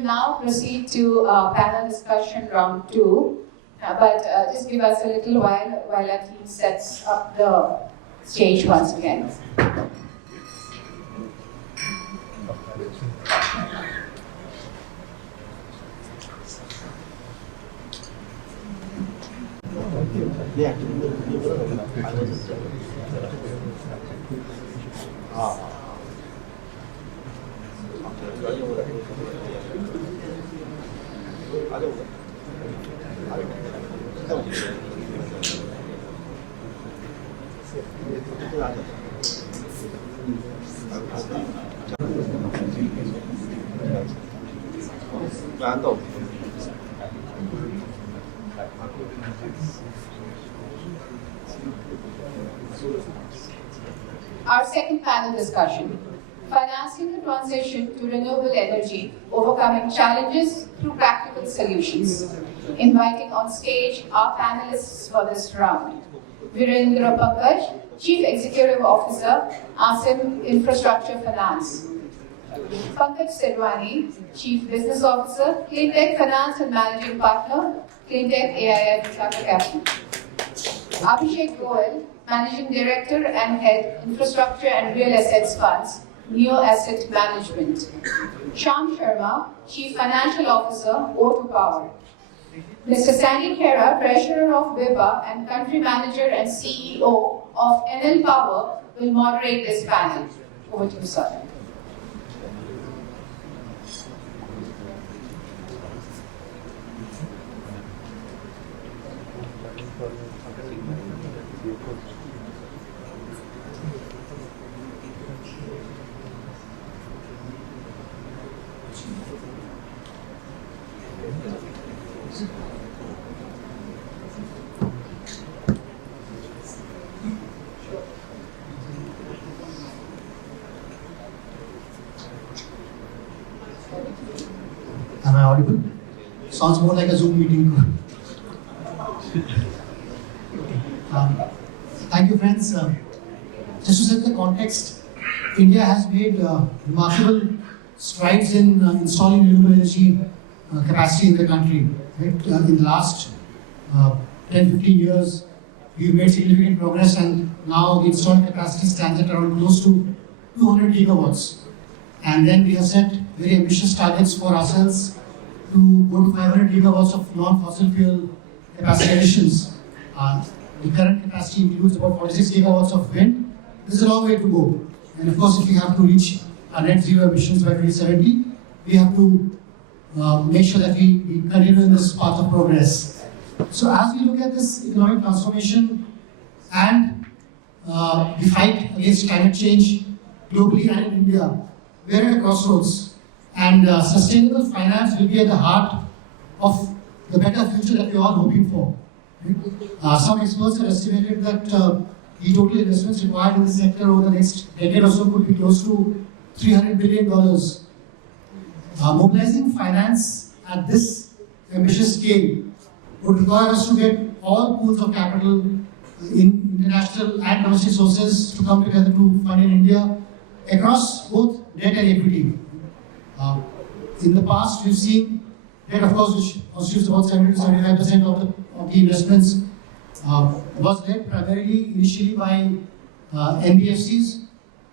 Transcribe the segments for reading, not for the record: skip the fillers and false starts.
will now proceed to panel discussion round 2. But just give us a little while our team sets up the stage once again. Our second panel discussion, financing the transition to renewable energy, overcoming challenges through practical solutions. Inviting on stage our panelists for this round. Virender Pankaj, Chief Executive Officer, Aseem Infrastructure Finance. Pankaj Sindwani, Chief Business Officer, Cleantech Finance and Managing Partner, Cleantech AIF Tata Capital. Abishek Goel, Managing Director and Head, Infrastructure and Real Assets Funds, Neo Asset Management. Sharma, Chief Financial Officer, O2 Power. Mr. Sandy Khera, Treasurer of WIPPA and Country Manager and CEO of Enel Power, will moderate this panel. Over to you, sir. Am I audible? Sounds more like a Zoom meeting. Thank you, friends. Just to set the context, India has made remarkable strides in installing renewable energy capacity in the country. Right? In the last 10-15 years, we've made significant progress, and now the installed capacity stands at around close to 200 gigawatts. And then we have set very ambitious targets for ourselves to go to 500 gigawatts of non-fossil fuel capacity additions. The current capacity includes about 46 gigawatts of wind. There's a long way to go. And of course, if we have to reach our net zero emissions by 2070, we have to make sure that we continue in this path of progress. So as we look at this economic transformation and the fight against climate change globally and in India, we're at a crossroads, and sustainable finance will be at the heart of the better future that we're all hoping for. Right? Some experts have estimated that the total investments required in this sector over the next decade or so could be close to $300 billion. Mobilizing finance at this ambitious scale would require us to get all pools of capital in international and domestic sources to come together to fund in India across both debt and equity. In the past, we've seen debt, of course, which constitutes about 70 to 75% of the investments, was led primarily initially by NBFCs,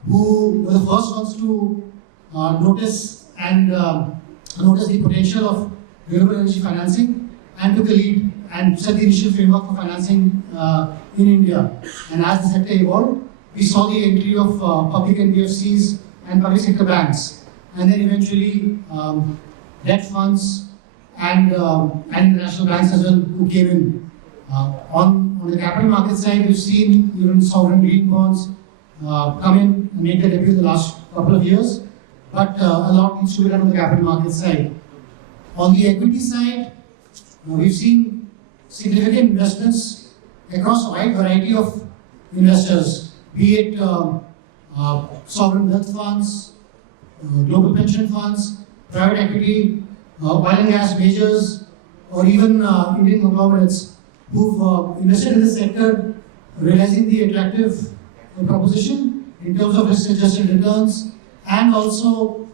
who were the first ones to notice the potential of renewable energy financing and took the lead and set the initial framework for financing in India. And as the sector evolved, we saw the entry of public NBFCs and public sector banks, and then eventually debt funds and international banks as well who came in. On the capital market side, we've seen even sovereign green bonds come in and make their debut in the last couple of years, but a lot needs to be done on the capital market side. On the equity side, we've seen significant investments across a wide variety of investors, be it sovereign wealth funds, global pension funds, private equity, oil and gas majors, or even Indian conglomerates who've invested in this sector, realizing the attractive proposition in terms of risk-adjusted returns, and also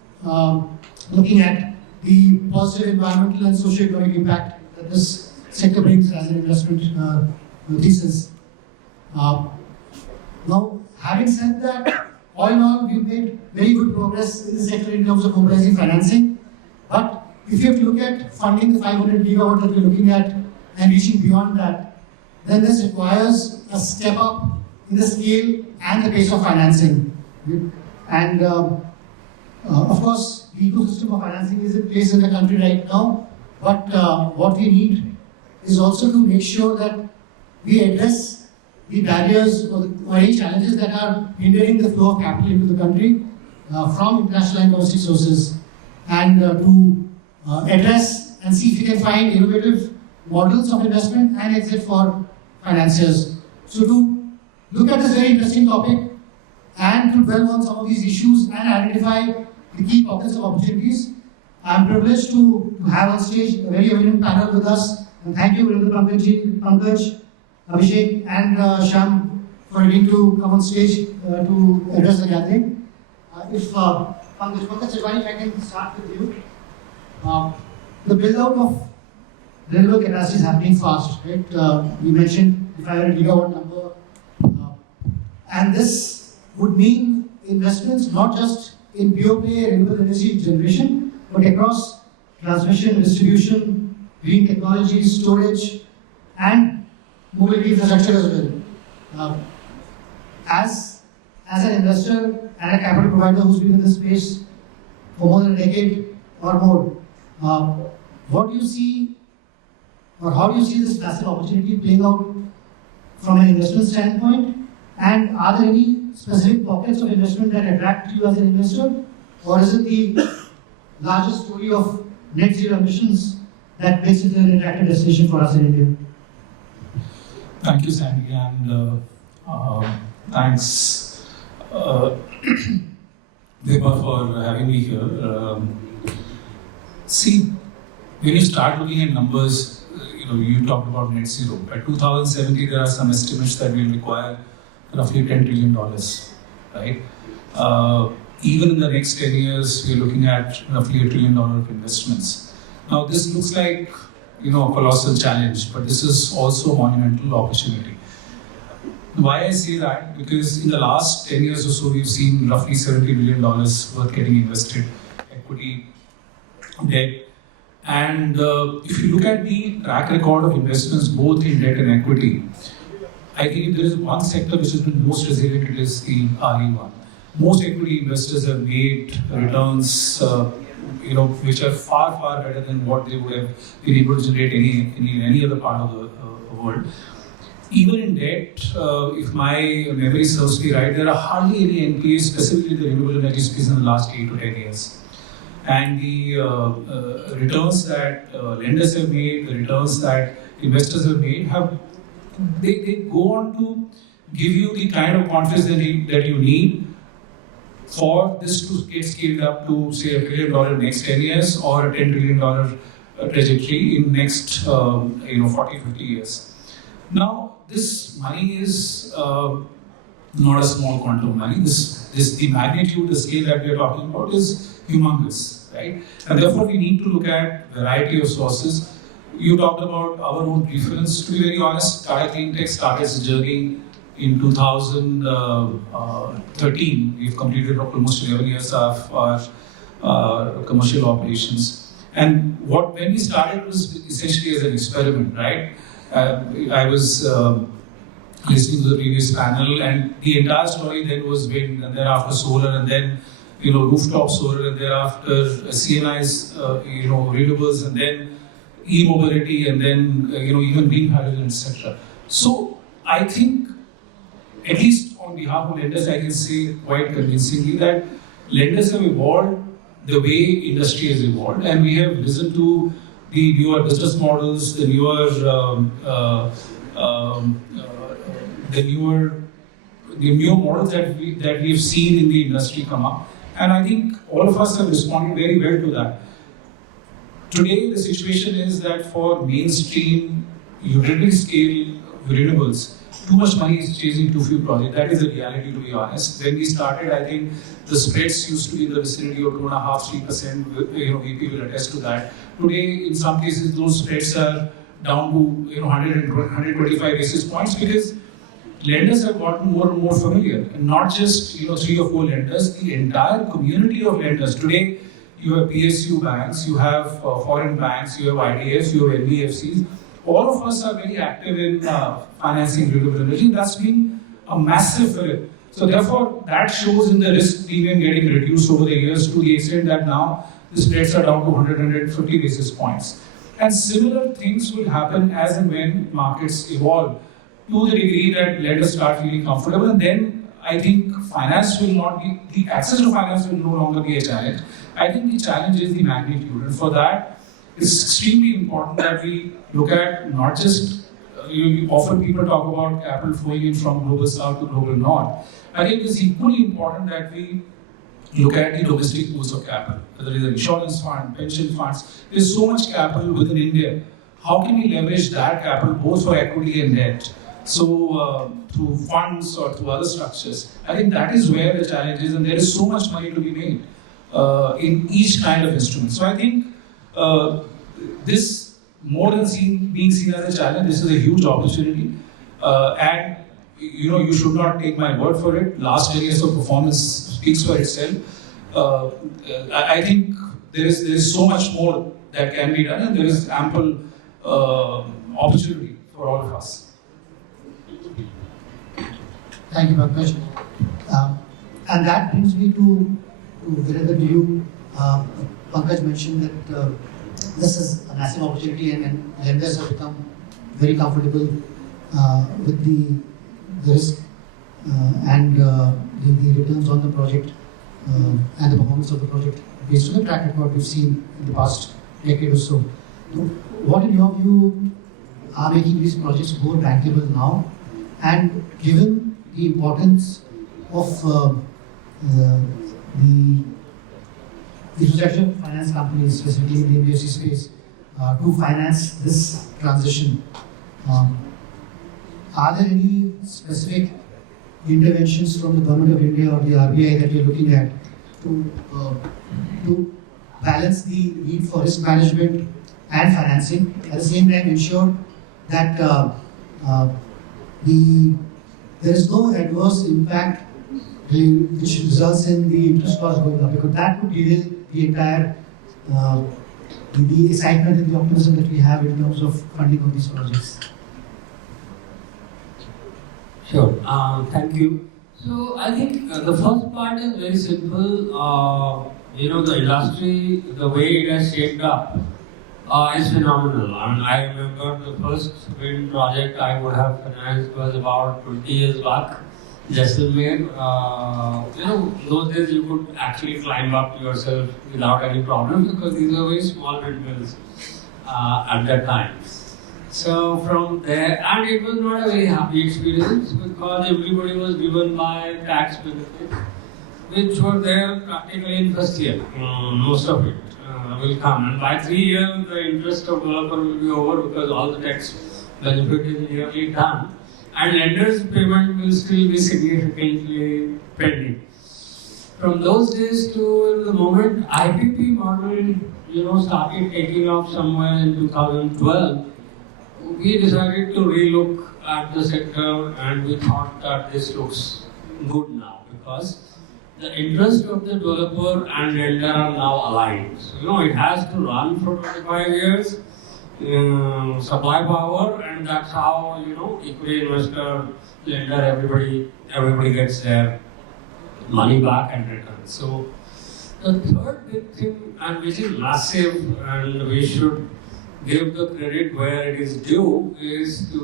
looking at the positive environmental and socio-economic impact that this sector brings as an investment thesis. Now, having said that, all in all, we've made very good progress in the sector in terms of mobilizing financing. But if you have to look at funding the 500 gigawatt that we're looking at and reaching beyond that, then this requires a step up in the scale and the pace of financing. And of course, the ecosystem of financing is in place in the country right now. But what we need is also to make sure that we address the barriers or any challenges that are hindering the flow of capital into the country from international and domestic sources, and to address and see if we can find innovative models of investment and exit for financiers. So to look at this very interesting topic and to dwell on some of these issues and identify the key pockets of opportunities, I am privileged to have on stage a very eminent panel with us. And thank you, Virender, Pankaj, Abishek and Shyam for agreeing to come on stage to address the gathering. If Sindwani, if I can start with you. The build-out of renewable capacity is happening fast, right? You mentioned the 500 gigawatt number. And this would mean investments not just in pure play renewable energy generation, but across transmission, distribution, green technologies, storage, and mobility infrastructure as well. As an investor and a capital provider who's been in this space for more than a decade or more, what do you see, or how do you see this massive opportunity playing out from an investment standpoint? And are there any specific pockets of investment that attract you as an investor, or is it the larger story of net zero emissions that makes it an attractive destination for us in India? Thank you, Sandy, and thanks, WIPPA, for having me here. See, when you start looking at numbers, you talked about net zero. By 2070, there are some estimates that will require roughly $10 trillion, right? Even in the next 10 years, we're looking at roughly $1 trillion of investments. Now, this looks like a colossal challenge, but this is also a monumental opportunity. Why I say that? Because in the last 10 years or so, we've seen roughly $70 billion worth getting invested, equity, debt. And if you look at the track record of investments, both in debt and equity, I think if there is one sector which has been most resilient, it is the RE one. Most equity investors have made returns which are far, far better than what they would have been able to generate in any other part of the world. Even in debt, if my memory serves me right, there are hardly any NPAs, specifically the renewable energy space, in the last 8 to 10 years. And the returns that lenders have made, the returns that investors have made, they go on to give you the kind of confidence that you need for this to get scaled up to, say, $1 trillion next 10 years or a $10 trillion trajectory in next 40, 50 years. Now, this money is not a small quantum of money. The magnitude, the scale that we are talking about is humongous, right? And therefore, we need to look at variety of sources. You talked about our own preference. To be very honest, Tata Cleantech started its journey in 2013. We've completed almost 11 years of our commercial operations. And when we started was essentially as an experiment, right? I was listening to the previous panel, and the entire story then was wind, and thereafter solar, and then rooftop solar, and thereafter CNI's renewables, and then e-mobility, and then even green hydrogen, etc. So I think, at least on behalf of lenders, I can say quite convincingly that lenders have evolved the way industry has evolved, and we have listened to the newer business models, the newer models that we have seen in the industry come up, and I think all of us have responded very well to that. Today, the situation is that for mainstream utility scale renewables, too much money is chasing too few projects. That is the reality, to be honest. When we started, I think the spreads used to be in the vicinity of 2.5–3%. VP will attest to that. Today, in some cases, those spreads are down to 125 basis points because lenders have gotten more and more familiar, and not just 3 or 4 lenders. The entire community of lenders today. You have PSU banks, you have foreign banks, you have IDFs, you have NBFCs. All of us are very active in financing renewable energy. That's been a massive fillip. So therefore, that shows in the risk premium getting reduced over the years to the extent that now the spreads are down to 150 basis points. And similar things will happen as and when markets evolve to the degree that lenders start feeling comfortable. And then I think finance will not be, the access to finance will no longer be a challenge. I think the challenge is the magnitude. And for that, it's extremely important that we look at not just, often people talk about capital flowing in from global south to global north. I think it's equally important that we look at the domestic pools of capital, whether it's an insurance fund, pension funds. There's so much capital within India. How can we leverage that capital both for equity and debt? So through funds or through other structures. I think that is where the challenge is, and there is so much money to be made in each kind of instrument. So I think this, more than being seen as a challenge, this is a huge opportunity. And you should not take my word for it. Last 10 years of performance speaks for itself. I think there is so much more that can be done, and there is ample opportunity for all of us. Thank you, Pankaj. And that brings me to Virender, to you. Pankaj mentioned that this is a massive opportunity, and lenders have become very comfortable with the risk and the returns on the project and the performance of the project based on the track record we've seen in the past decade or so. What, in your view, are making these projects more bankable now? And given the importance of the infrastructure finance companies, specifically in the NBFC space, to finance this transition, are there any specific interventions from the Government of India or the RBI that you're looking at to balance the need for risk management and financing, at the same time ensure that there is no adverse impact which results in the interest cost going up, because that could derail the entire the excitement and the optimism that we have in terms of funding of these projects? Sure. Thank you. So I think the first part is very simple. The industry, the way it has shaped up, is phenomenal. I remember the first wind project I would have financed was about 20 years back. Jaisalmer, those days you could actually climb up yourself without any problem because these were very small windmills at that time. So from there, and it was not a very happy experience because everybody was driven by tax benefits, which were there practically in first year. Most of it will come, and by 3 years the interest of developer will be over because all the tax benefit is nearly done. And lenders' payment will still be significantly pending. From those days to the moment IPP model, started taking off somewhere in 2012, we decided to relook at the sector, and we thought that this looks good now because the interest of the developer and lender are now aligned. So, it has to run for 25 years. Supply power, and that's how equity investor, lender, everybody gets their money back and return. So the third big thing, and which is massive, and we should give the credit where it is due, is to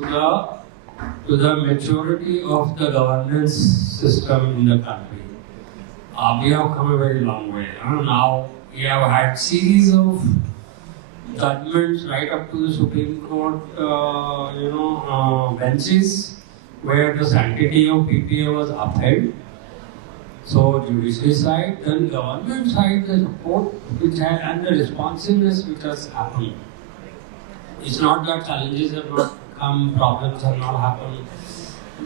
the maturity of the governance system in the country. We have come a very long way. Now we have had series of judgments right up to the Supreme Court, benches where the sanctity of PPA was upheld. So judiciary side, then government side, the support and the responsiveness which has happened. It's not that challenges have not come, problems have not happened.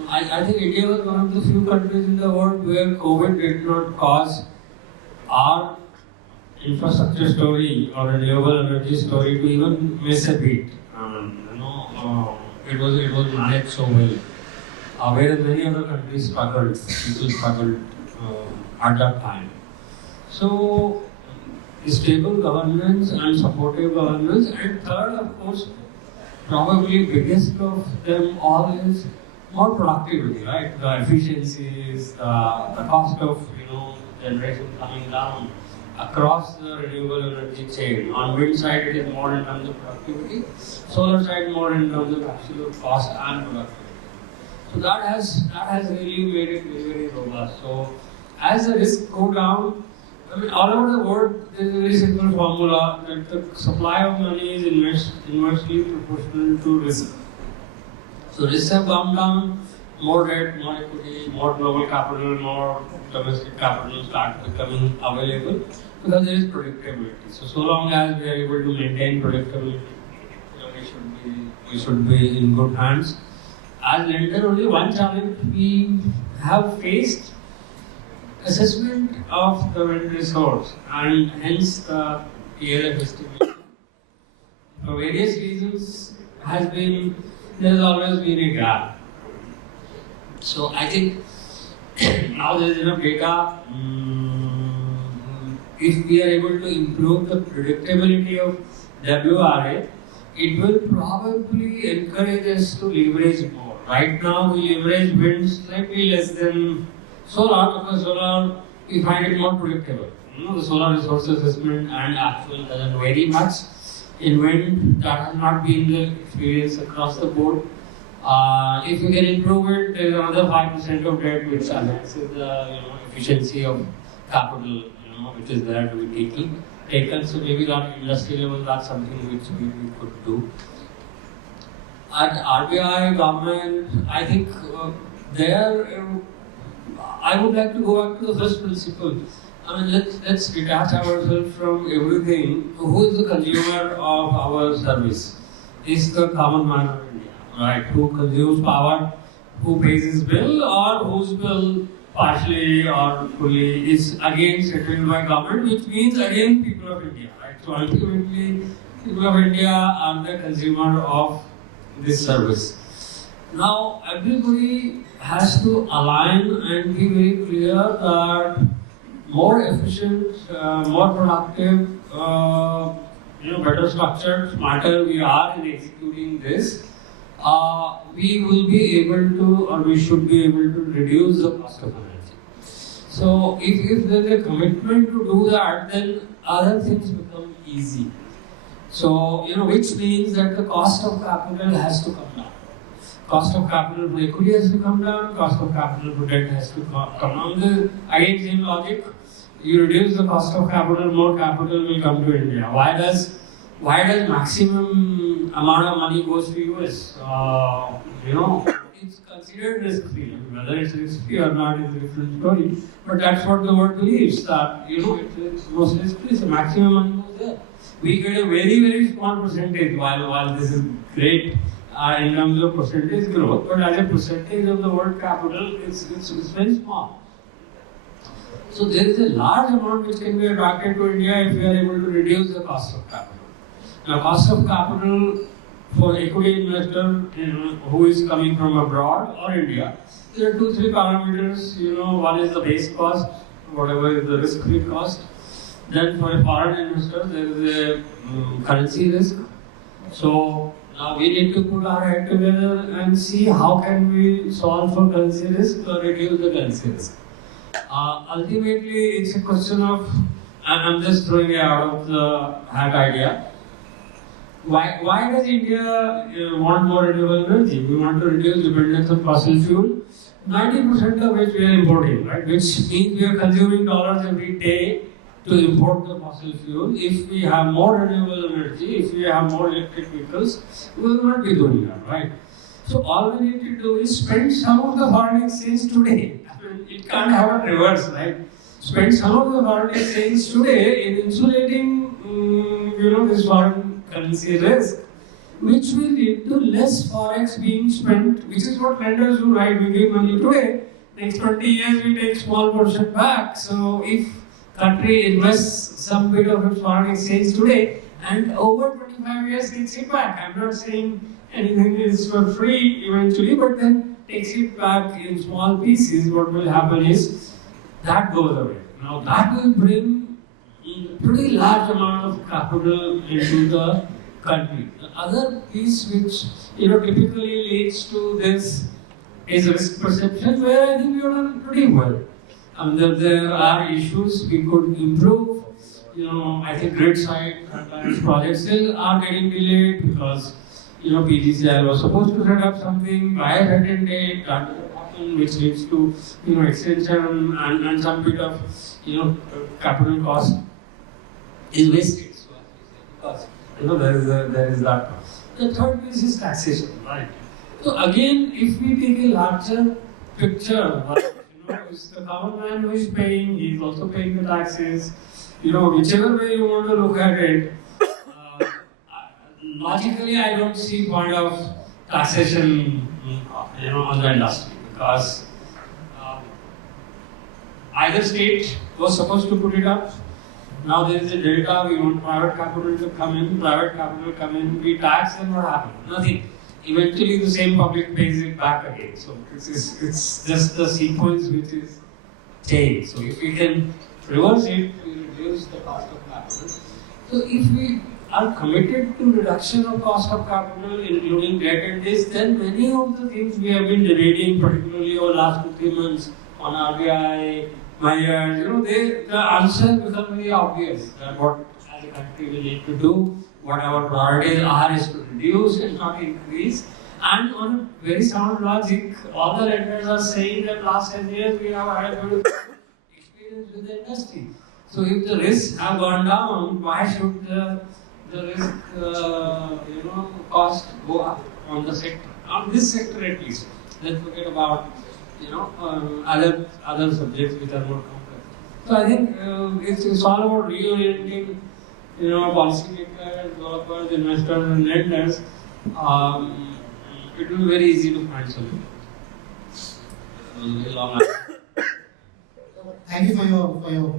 I think India was one of the few countries in the world where COVID did not cause our infrastructure story or renewable energy story to even miss a beat. It was managed so well. Whereas many other countries struggled, people struggled at that time. So, stable governance and supportive governance, and third, of course, probably biggest of them all is more productivity, right? The efficiencies, the cost of generation coming down across the renewable energy chain. On wind side, it is more in terms of productivity. Solar side, more in terms of absolute cost and productivity. So that has really made it very, very robust. So as the risks go down, I mean, all over the world, there is a very simple formula that the supply of money is inversely proportional to risk. So risks have gone down, more debt, more equity, more global capital, more domestic capital start becoming available because there is predictability. So long as we are able to maintain predictability, we should be in good hands. As lender, only one challenge we have faced: assessment of the wind resource and hence the TLF estimation. For various reasons, there has always been a gap. So I think now there is enough data. If we are able to improve the predictability of WRA, it will probably encourage us to leverage more. Right now we leverage wind slightly less than solar, because solar we find it more predictable. The solar resource assessment and actual doesn't vary much. In wind, that has not been the experience across the board. If we can improve it, there is another 5% of debt which enhances the efficiency of capital, which is there to be taken. So maybe at industry level, that's something which we could do. At RBI government, I think I would like to go back to the first principle. I mean, let's detach ourselves from everything. Who is the consumer of our service? Is the common man of India, right? Who consumes power, who pays his bill, or whose bill partially or fully is again settled by government, which means again people of India, right? So ultimately, people of India are the consumer of this service. Now, everybody has to align and be very clear that more efficient, more productive, better structured, smarter we are in executing this, we will be able to, or we should be able to reduce the cost of energy. So if there is a commitment to do that, then other things become easy. So, which means that the cost of capital has to come down. Cost of capital for equity has to come down, cost of capital for debt has to come down. Again, same logic. You reduce the cost of capital, more capital will come to India. Why does maximum amount of money goes to US? It's considered risk-free. Whether it's risk-free or not is a different story. But that's what the world believes, that it's most risk-free, so maximum money goes there. We get a very, very small percentage, while this is great in terms of percentage growth, but as a percentage of the world capital, it's very small. So there is a large amount which can be attracted to India if we are able to reduce the cost of capital. Now, cost of capital for equity investor who is coming from abroad or India, there are 2-3 parameters. One is the base cost, whatever is the risk-free cost. Then for a foreign investor, there is a currency risk. So now we need to put our head together and see how can we solve for currency risk or reduce the currency risk. Ultimately, it's a question of, and I'm just throwing it out of the hat idea. Why does India want more renewable energy? We want to reduce dependence on fossil fuel, 90% of which we are importing, right? Which means we are consuming dollars every day to import the fossil fuel. If we have more renewable energy, if we have more electric vehicles, we will not be doing that, right? So all we need to do is spend some of the foreign exchange today. It can't have a reverse, right? Spend some of the foreign exchange today in insulating, this foreign currency risk, which will lead to less forex being spent, which is what lenders do, right? We give money today, next 20 years we take small portion back. So if country invests some bit of its foreign exchange today, and over 25 years takes it back. I'm not saying anything is for free eventually, but then takes it back in small pieces, what will happen is that goes away. Now that will bring a pretty large amount of capital into the country. The other piece which typically leads to this is risk perception, where I think we are done pretty well. There are issues we could improve. I think grid side projects still are getting delayed because PGCIL was supposed to set up something by a certain date, that didn't happen, which leads to extension and some bit of capital cost is wasted. So because there is that. The third piece is taxation, right? So again, if we take a larger picture, it's the common man who is paying, he's also paying the taxes. Whichever way you want to look at it, logically I don't see point of taxation, on the industry, because either state was supposed to put it up. Now there is a delta, we want private capital to come in, we tax, and what happens? Nothing. Eventually the same public pays it back again. So it's just the sequence which is changed. So if we can reverse it, we reduce the cost of capital. So if we are committed to reduction of cost of capital, including debt and this, then many of the things we have been debating, particularly over the last 2-3 months on RBI, the answer becomes very obvious that what as a country we need to do, what our priorities are is to reduce and not increase. And on a very sound logic, all the lenders are saying that last 10 years we have had a good experience with the industry. So if the risks have gone down, why should the risk cost go up on the sector? On this sector at least. Let's forget about other subjects which are more complex. So I think it's all about reorienting policymakers, developers, investors and lenders. It will be very easy to find solutions. It was a very long answer. Thank you for your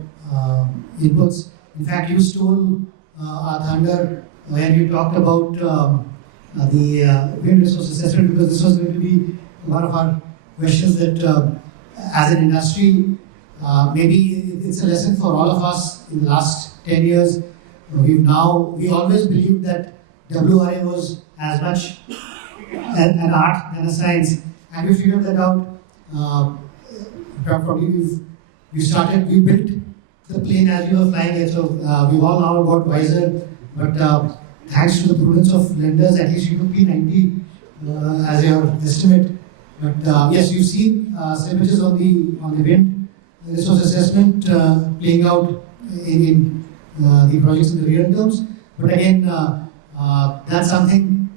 inputs. In fact, you stole our thunder when you talked about the wind resource assessment, because this was going to be one of our questions that as an industry, maybe it's a lesson for all of us in the last 10 years. We always believed that WRA was as much an art than a science, and we figured that out. Probably we built the plane as we were flying it, so we've all now got wiser, but thanks to the prudence of lenders, at least you took P90 as your estimate. But yes, you've seen slippages on the wind resource assessment playing out in the projects in the real terms. But again, that's something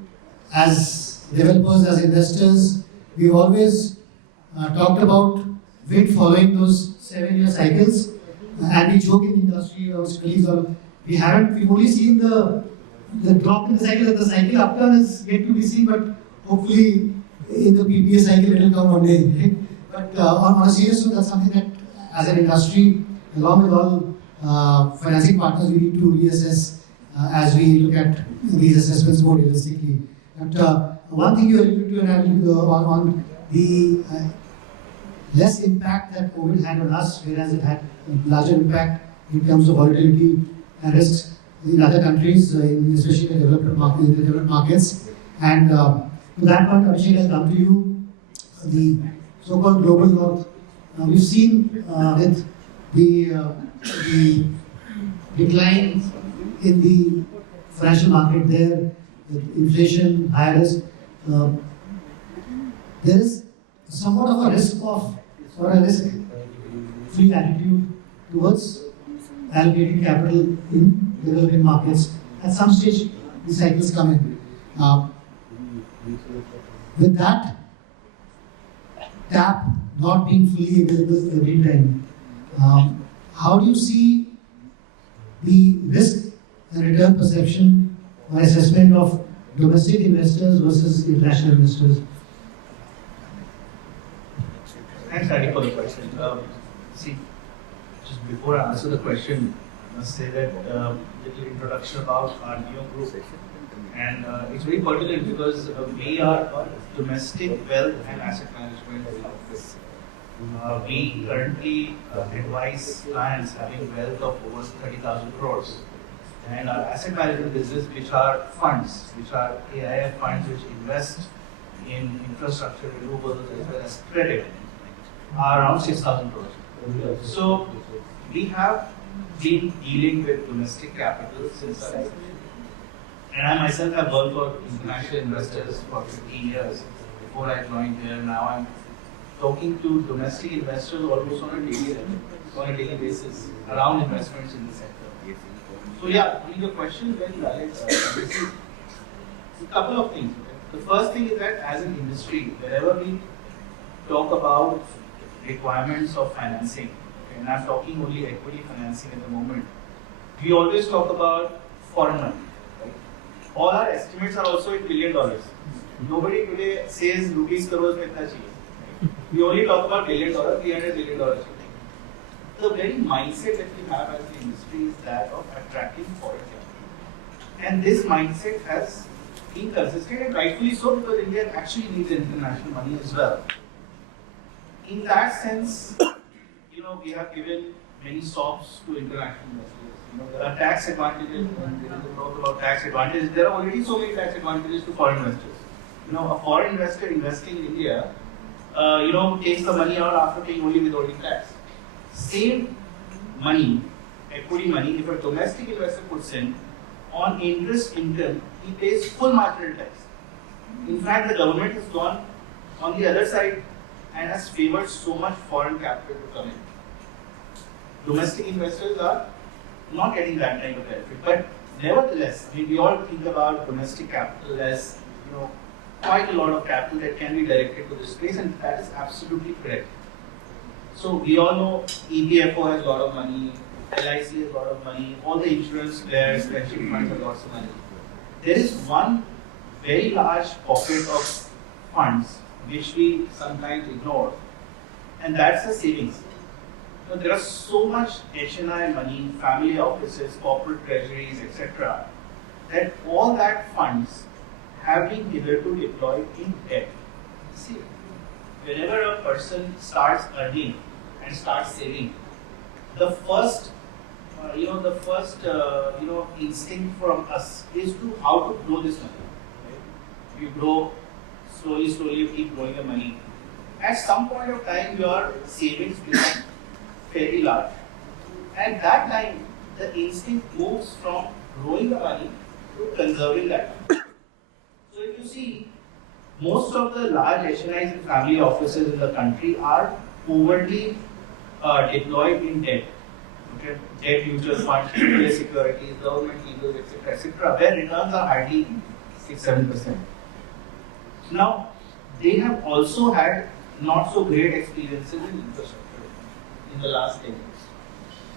as developers, as investors, we've always talked about wind following those 7-year cycles. And we joke in the industry, our colleagues, we've only seen the drop in the cycle, that the cycle upturn is yet to be seen, but hopefully in the PPA cycle it will come one day. Right? But on a serious note, that's something that as an industry, along with all financing partners, we need to reassess as we look at these assessments more realistically. But one thing you alluded to, and I will on the less impact that COVID had on us, whereas it had a larger impact in terms of volatility and risks in other countries, especially in the developed markets. And to that point, Abishek, has come to you, the so-called global north. We've seen with the decline in the financial market there, with inflation, higher risk, there is somewhat of a risk-free attitude towards allocating capital in developing markets. At some stage, the cycles come in. With that tap not being fully available every time, how do you see the risk and return perception or assessment of domestic investors versus international investors? Thanks, Andy, for the question. See, just before I answer the question, I must say that little introduction about our new group. And it's very pertinent because we are a domestic wealth and asset management outfit. We currently advise clients having wealth of over 30,000 crores. And our asset management business, which are funds, which are AIF funds which invest in infrastructure, renewables, as well as credit, are around 6,000 crores. So we have been dealing with domestic capital since our inception. And I myself have worked for international investors for 15 years before I joined here. Now I'm talking to domestic investors almost on a daily basis around investments in the sector. So yeah, I mean the question is very valid. A couple of things. The first thing is that as an industry, wherever we talk about requirements of financing, and I'm talking only equity financing at the moment, we always talk about foreign money. Right? All our estimates are also in $1 billion. Nobody today says rupees crores mein itna chahiye. We only talk about $1 billion, $300 billion. The very mindset that we have as an industry is that of attracting foreign capital. And this mindset has been consistent, and rightfully so, because India actually needs international money as well. In that sense, we have given many SOPs to international investors. There are tax advantages. When there is a talk about tax advantages, there are already so many tax advantages to foreign investors. A foreign investor investing in India, takes the money out after paying only withholding tax. Same money, equity money, if a domestic investor puts in, on interest income, he pays full marginal tax. In fact, the government has gone on the other side and has favored so much foreign capital to come in. Domestic investors are not getting that kind of benefit, but nevertheless, we all think about domestic capital as quite a lot of capital that can be directed to this space, and that is absolutely correct. So we all know EPFO has a lot of money, LIC has a lot of money, all the insurance players, pension funds have lots of money. There is one very large pocket of funds which we sometimes ignore, and that's the savings. There are so much HNI money, family offices, corporate treasuries, etc., that all that funds have been hitherto deployed in debt. See, whenever a person starts earning and starts saving, the first instinct from us is to how to grow this money. Right? You grow slowly, you keep growing the money. At some point of time, your savings become fairly large. And that time, the instinct moves from growing the money to conserving that money. So if you see, most of the large HNIs and family offices in the country are overly deployed in debt. Okay? Debt mutual funds, AAA securities, government T-bills, etc., where returns are hardly 6-7%. Now, they have also had not so great experiences in infrastructure in the last 10 years.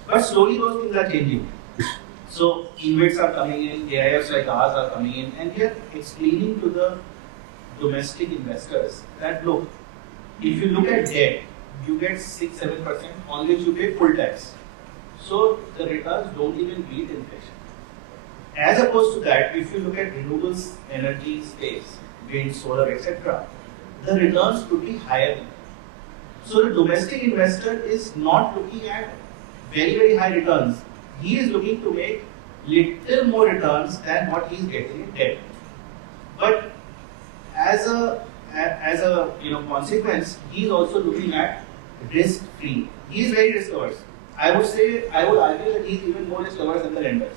But slowly those things are changing. So, InvITs are coming in, AIFs like ours are coming in, and we are explaining to the domestic investors that look, if you look at debt, you get 6-7% on which you pay full tax. So, the returns don't even beat inflation. As opposed to that, if you look at renewables energy space, wind, solar, etc., the returns could be higher. So the domestic investor is not looking at very, very high returns. He is looking to make little more returns than what he is getting in debt. But as a consequence, he is also looking at risk-free. He is very risk-averse. I would argue that he is even more risk-averse than the lenders.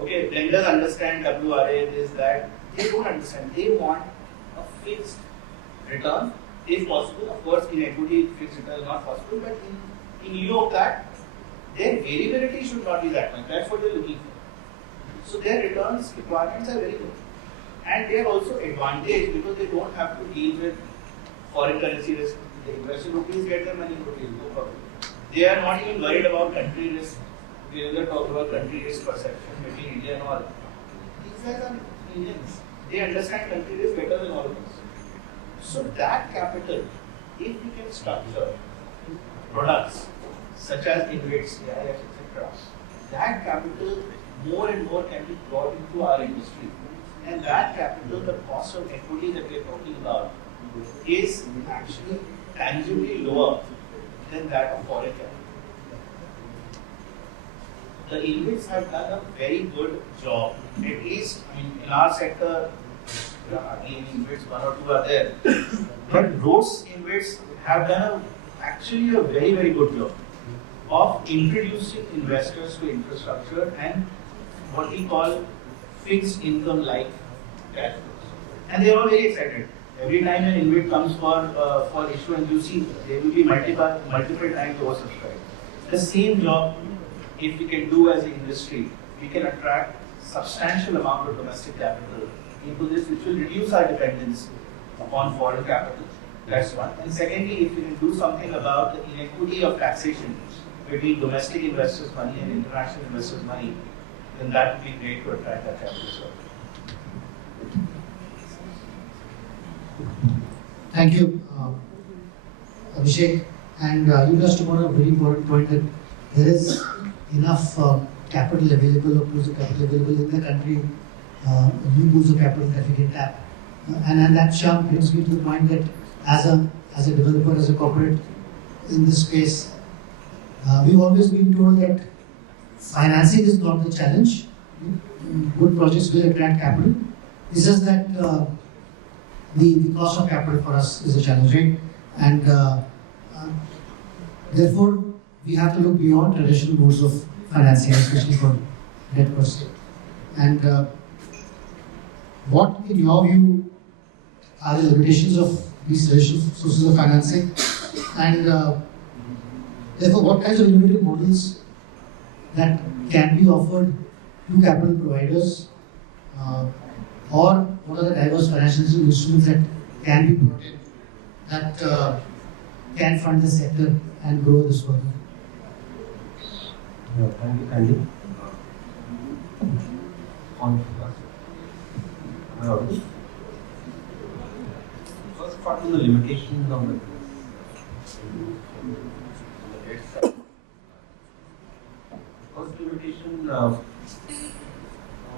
Okay, lenders understand WRA, this, that. They don't understand. They want a fixed return, if possible. Of course, in equity, fixed return is not possible, but in lieu of that, their variability should not be that much. That's what they're looking for. So their returns requirements are very low. And they are also advantaged because they don't have to deal with foreign currency risk. They invest in rupees, get their money in rupees, no problem. They are not even worried about country risk. We never talk about country risk perception between India and all. These guys are Indians. They understand country risk better than all of us. So that capital, if we can structure products such as InvITs, AIFs, etc., that capital more and more can be brought into our industry. And that capital, the cost of equity that we are talking about, is actually tangibly lower than that of foreign capital. The InvITs have done a very good job, at least in our sector. There are hardly any InvITs, one or two are there. But those InvITs have done actually a very, very good job of introducing investors to infrastructure and what we call fixed income like cash flows. And they are all very excited. Every time an InvIT comes for issuance, you see they will be multiple times oversubscribed. The same job, if we can do as an industry, we can attract substantial amount of domestic capital into this, which will reduce our dependence upon foreign capital. That's one. And secondly, if we can do something about the inequity of taxation between domestic investors' money and international investors' money, then that would be great to attract that capital. Thank you, Abishek. And you touched upon a very important point that there is enough capital available or pools of capital available in the country, new pools of capital that we can tap. And that, Shyam, brings me to the point that as a developer, as a corporate in this space, we've always been told that financing is not the challenge. Good projects will attract capital. It's just that the cost of capital for us is a challenge, right? And therefore, we have to look beyond traditional modes of financing, especially for debt per se. And what, in your view, are the limitations of these traditional sources of financing? And therefore, what kinds of innovative models that can be offered to capital providers, or what are the diverse financial instruments that can be brought in that can fund the sector and grow this further? Thank you, Andy. First part on the limitations of the debt side. First limitation on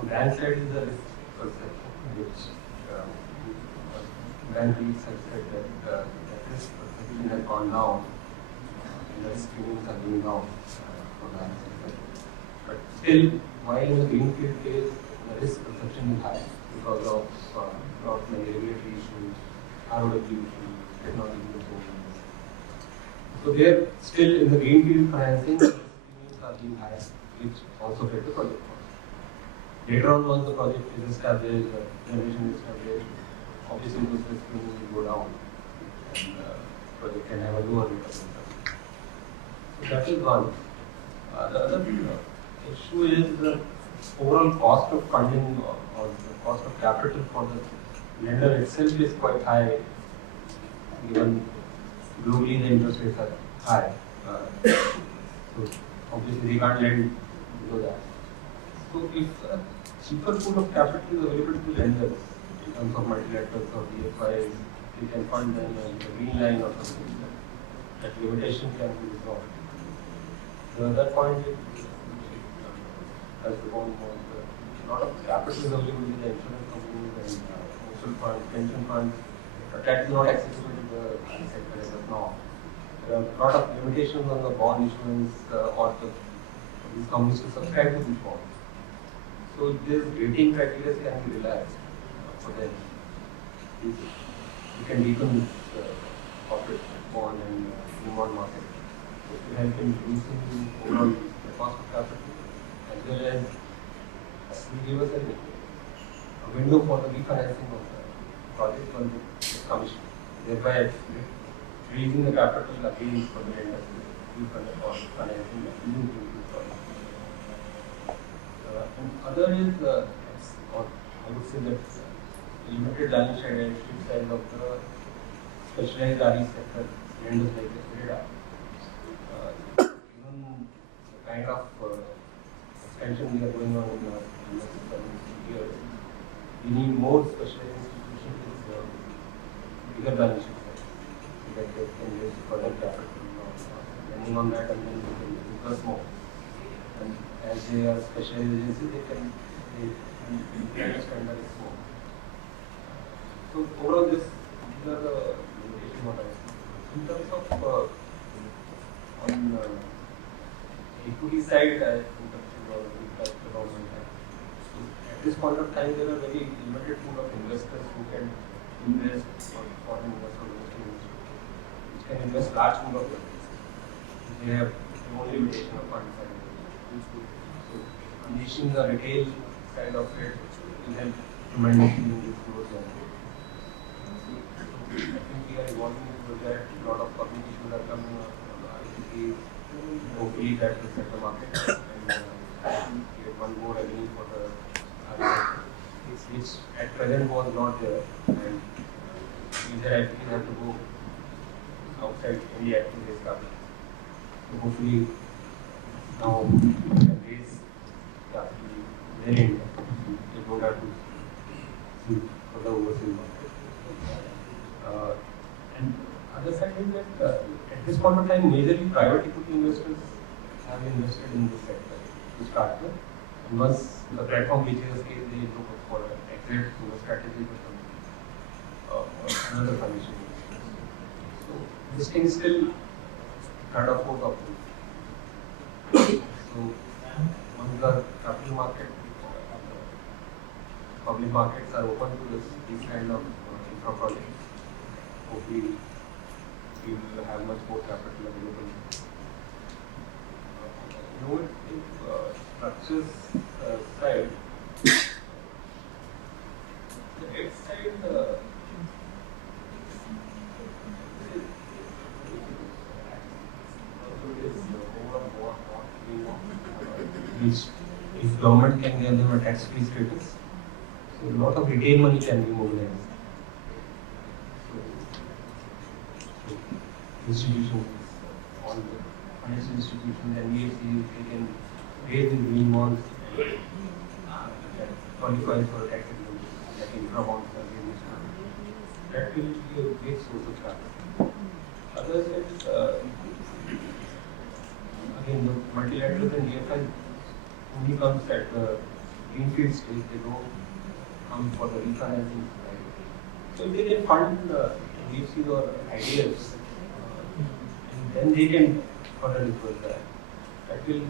bank side is the risk perception, which bank leads have said that the risk perception has gone down and the risk premiums are going down for banks. But still, while in the greenfield phase, the risk perception is high because of lot many regulatory issues, ROW issues, technology improvements. So there, still in the greenfield financing, the risk premiums are being high, which also affect the project cost. Later on, once the project is established, the generation is established, obviously those risk premiums will go down and the project can have a lower rate of return. So that is one. The other issue is the overall cost of funding or the cost of capital for the lender itself is quite high, given globally the interest rates are high. So obviously we can't lend below that. So if a cheaper pool of capital is available to lenders in terms of multilaterals or DFIs, we can fund them in the green line or something, that limitation can be resolved. The other point is, as the bond was, a lot of capital is available in the insurance companies and mutual funds, pension funds, but that is not accessible to the sector as of now. There are a lot of limitations on the bond issuance or these companies to subscribe to these bonds. So this rating criteria can be relaxed for them. You can deepen the corporate bond and bond market. So to help in reducing overall the cost of capital, as well as will give us a window for the refinancing of the project when it is commissioned, thereby raising the capital again for the lenders to refund or financing the new project. And other is, or I would say that limited balance sheet size of the specialized RE sector lenders like the Khera. Given the kind of expansion we are going on in the next 7 years, we need more specialized institutions with bigger balance sheet size, so that they can raise further capital. Depending on that, and then they can invest more. And as they are specialized agencies, they can spend that more. So overall, these are the limitations what I see. In terms of on equity side, I think that's the government. At this point of time, there are very limited pool of investors who can invest, or foreign investors, which can invest large pool of money. They have no limitation of fund size. So unleashing the retail side of it will help tremendously in this growth journey. I think we are evolving into that. A lot of public issues are coming up. I think hopefully that will set the market and get one more revenue for the which at present was not there, and either entities have to go outside India to raise capital. So hopefully now we can raise capital in India. They don't have to see for the overseas market. And other side is that at this point of time, majorly private equity investors have invested in this sector to start with. And once the platform reaches a scale, they look for an exit to a strategy or something, or another condition. So this thing is still third or fourth option. So once the capital market, public markets are open to these kind of infra projects, hopefully we will have much more capital available. Innovative structures side, the debt side, if government can give them a tax-free status, so a lot of retail money can be mobilized. So institutions, all the financial institutions, NBFCs, they can raise in green bonds that qualify for tax exemption, like infra bonds are being used. That will be a great source of capital. Others is again the multilaterals and DFI only comes at the greenfield stage. They don't come for the refinancing side. So if they can fund DFCs or ideas, and then they can further disperse that. That will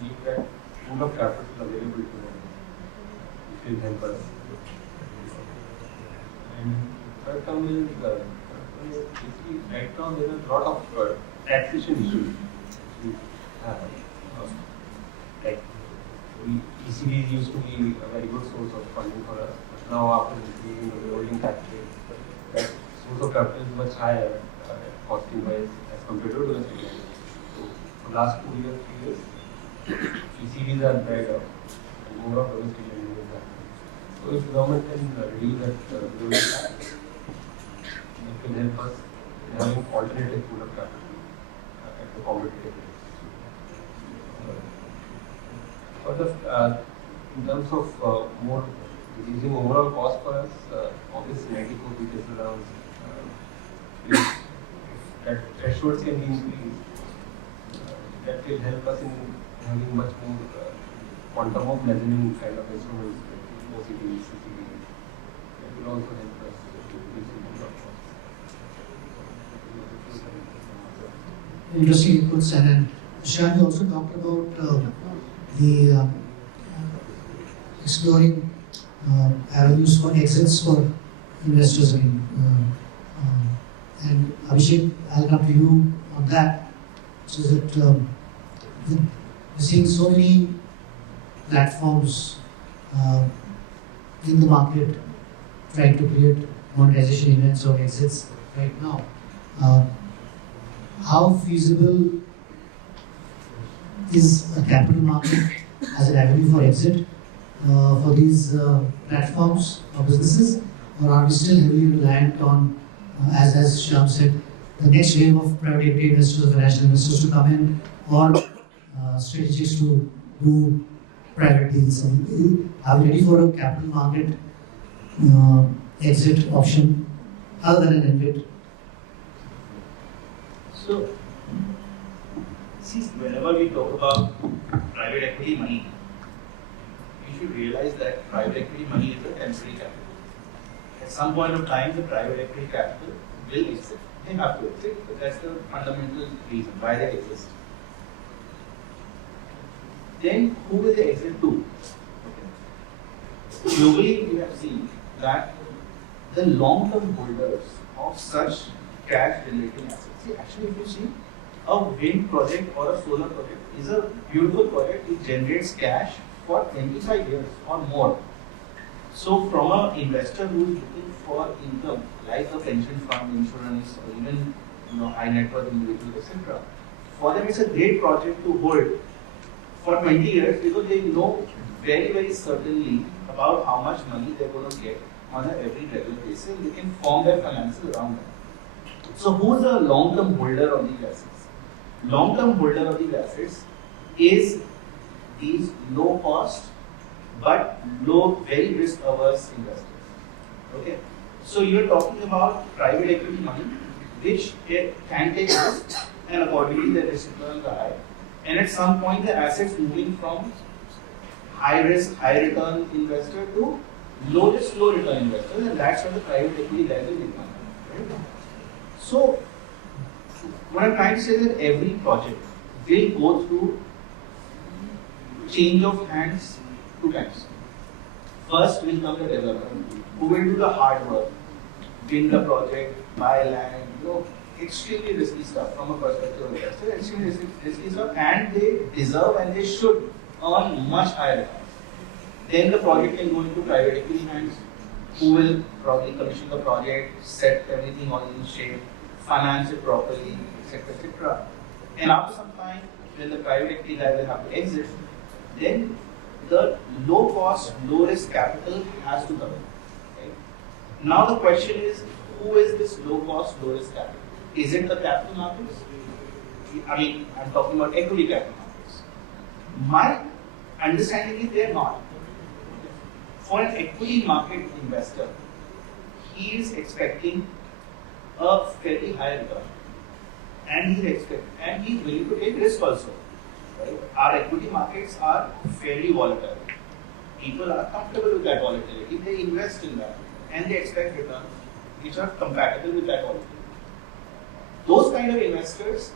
leave that pool of capital available to them, which will help us. And third term is basically right now there are a lot of taxation issues. We have, like ECBs used to be a very good source of funding for us, but now after increasing the withholding tax rate, that source of capital is much higher costing wise as compared to domestic capital. So for the last 2 years, 3 years, ECBs are dried up and more of domestic lending is happening. So if government can reduce that withholding tax, it will help us in having alternative pool of capital at the competitive rates. Further, in terms of more reducing overall cost for us, obviously 94 basis around, if that thresholds can be increased, that will help us in having much more quantum of mezzanine kind of instruments, OCDs, CCDs. That will also help us to reduce overall costs. Interesting inputs, and Shyam also talked about the exploring avenues for exits for investors. And Abishek, I'll come to you on that. So that we're seeing so many platforms in the market trying to create monetization events or exits right now. How feasible is a capital market as an avenue for exit for these platforms or businesses, or are we still heavily reliant on, as Shyam said, the next wave of private equity investors, financial investors to come in, or strategies to do private deals? Are we ready for a capital market exit option other than an exit? So, see, whenever we talk about private equity money, you should realize that private equity money is a temporary capital. At some point of time, the private equity capital will exist. They have to exist, but that's the fundamental reason why they exist. Then, who will they exit to? Okay. Globally, we have seen that the long-term holders of such cash-generating assets. See, actually, if you see, a wind project or a solar project is a beautiful project. It generates cash for 25 years or more. So, from an investor who is looking for income, like a pension fund, insurance, or even high net worth individuals, etc., for them it's a great project to hold for 20 years because they know very, very certainly about how much money they're going to get on a every regular basis. They can form their finances around that. So, who is the long-term holder of these assets? Long-term holder of these assets is these low-cost but very risk-averse investors. Okay, so you're talking about private equity money, which can take risk, and accordingly the risk returns are high. And at some point, the assets moving from high-risk, high-return investor to low-risk, low-return investors, and that's where the private equity guys will make money. Right? So, what I'm trying to say is that every project will go through change of hands 2 times. First will come the developer, who will do the hard work, win the project, buy land, extremely risky stuff from a perspective of investor, extremely risky stuff, and they deserve and they should earn much higher returns. Then the project can go into private equity hands, who will probably commission the project, set everything all in shape, finance it properly, etc., etc. And after some time, when the private equity guy will have to exit, then the low cost, low risk capital has to come in. Right? Now the question is, who is this low cost, low risk capital? Is it the capital markets? I'm talking about equity capital markets. My understanding is they are not. For an equity market investor, he is expecting a fairly high return, and he's willing to take risk also. Right? Our equity markets are fairly volatile. People are comfortable with that volatility. They invest in that, and they expect returns which are compatible with that volatility. Those kind of investors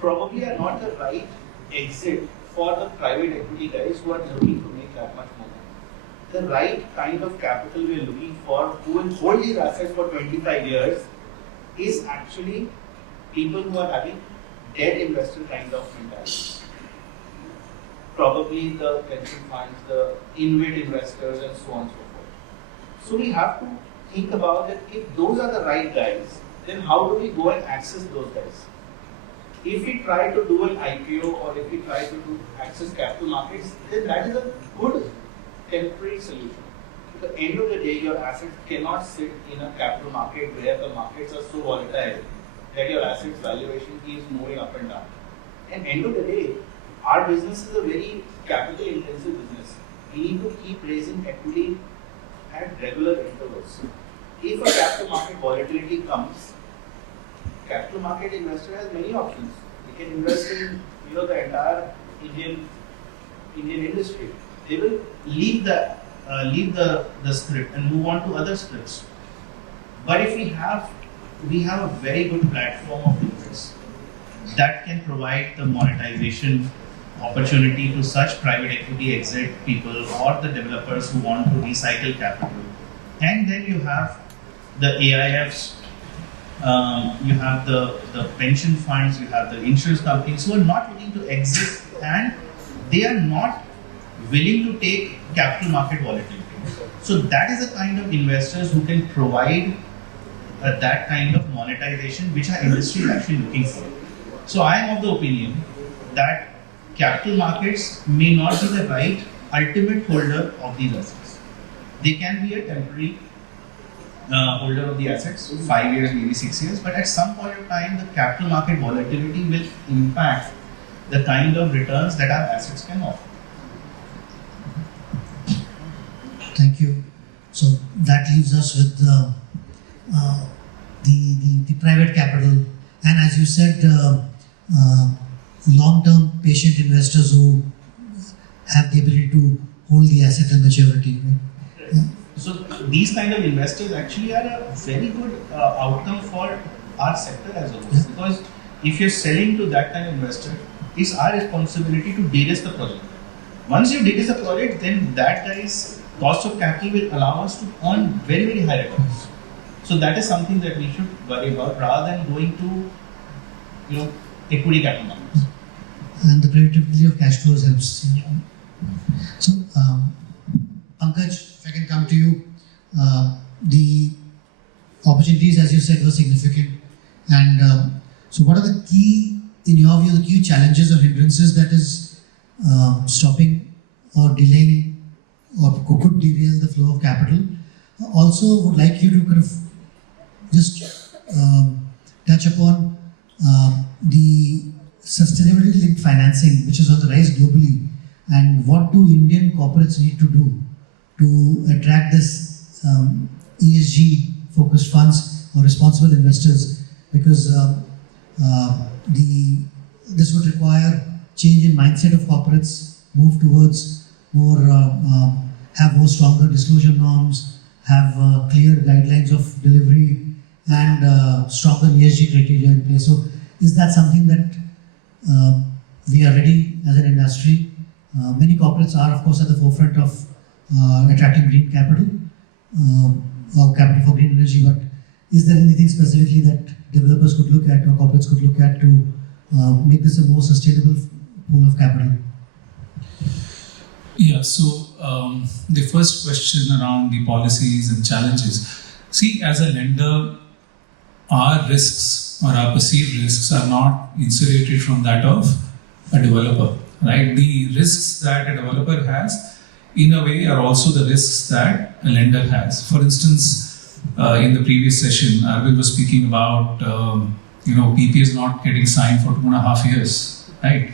probably are not the right exit for the private equity guys who are looking to make that much money. The right kind of capital we are looking for, who will hold these assets for 25 years, is actually people who are having debt investor kind of mentality. Probably the pension funds, the InvIT investors, and so on and so forth. So we have to think about that. If those are the right guys, then how do we go and access those guys? If we try to do an IPO or if we try to access capital markets, then that is a good temporary solution. At the end of the day, your assets cannot sit in a capital market where the markets are so volatile that your assets valuation keeps moving up and down. And end of the day, our business is a very capital intensive business. We need to keep raising equity at regular intervals. If a capital market volatility comes, capital market investor has many options. They can invest in the entire Indian industry. They will leave the script and move on to other scripts. But if we have a very good platform of business that can provide the monetization opportunity to such private equity exit people or the developers who want to recycle capital. And then you have the AIFs, you have the pension funds, you have the insurance companies who are not looking to exit and they are not willing to take capital market volatility. So that is the kind of investors who can provide that kind of monetization which our industry is actually looking for. So I am of the opinion that capital markets may not be the right ultimate holder of these assets. They can be a temporary holder of the assets, 5 years, maybe 6 years, but at some point of time, the capital market volatility will impact the kind of returns that our assets can offer. Thank you. So that leaves us with the private capital, and as you said, long-term patient investors who have the ability to hold the asset and maturity. Right? Yeah. So these kind of investors actually are a very good outcome for our sector as a whole. Yeah. Because if you're selling to that kind of investor, it's our responsibility to de-risk the project. Once you de-risk the project, then that guy's cost of capital will allow us to earn very, very high returns. So that is something that we should worry about rather than going to, equity capital markets. And the predictability of cash flows helps. So, Pankaj, if I can come to you, the opportunities, as you said, were significant. And so what are the key, in your view, the key challenges or hindrances that is stopping or delaying or could derail the flow of capital? Also, would like you to kind of just touch upon the sustainability-linked financing, which is on the rise globally, and what do Indian corporates need to do to attract this ESG-focused funds or responsible investors, because this would require change in mindset of corporates, move towards more, have more stronger disclosure norms, have clear guidelines of delivery, and stronger ESG criteria in place. So, is that something that we are ready as an industry? Many corporates are, of course, at the forefront of attracting green capital or capital for green energy, but is there anything specifically that developers could look at or corporates could look at to make this a more sustainable pool of capital? Yeah, so the first question around the policies and challenges. See, as a lender, our risks or our perceived risks are not insulated from that of a developer, right? The risks that a developer has, in a way, are also the risks that a lender has. For instance, in the previous session, Arvind was speaking about, PPAs not getting signed for 2.5 years, right?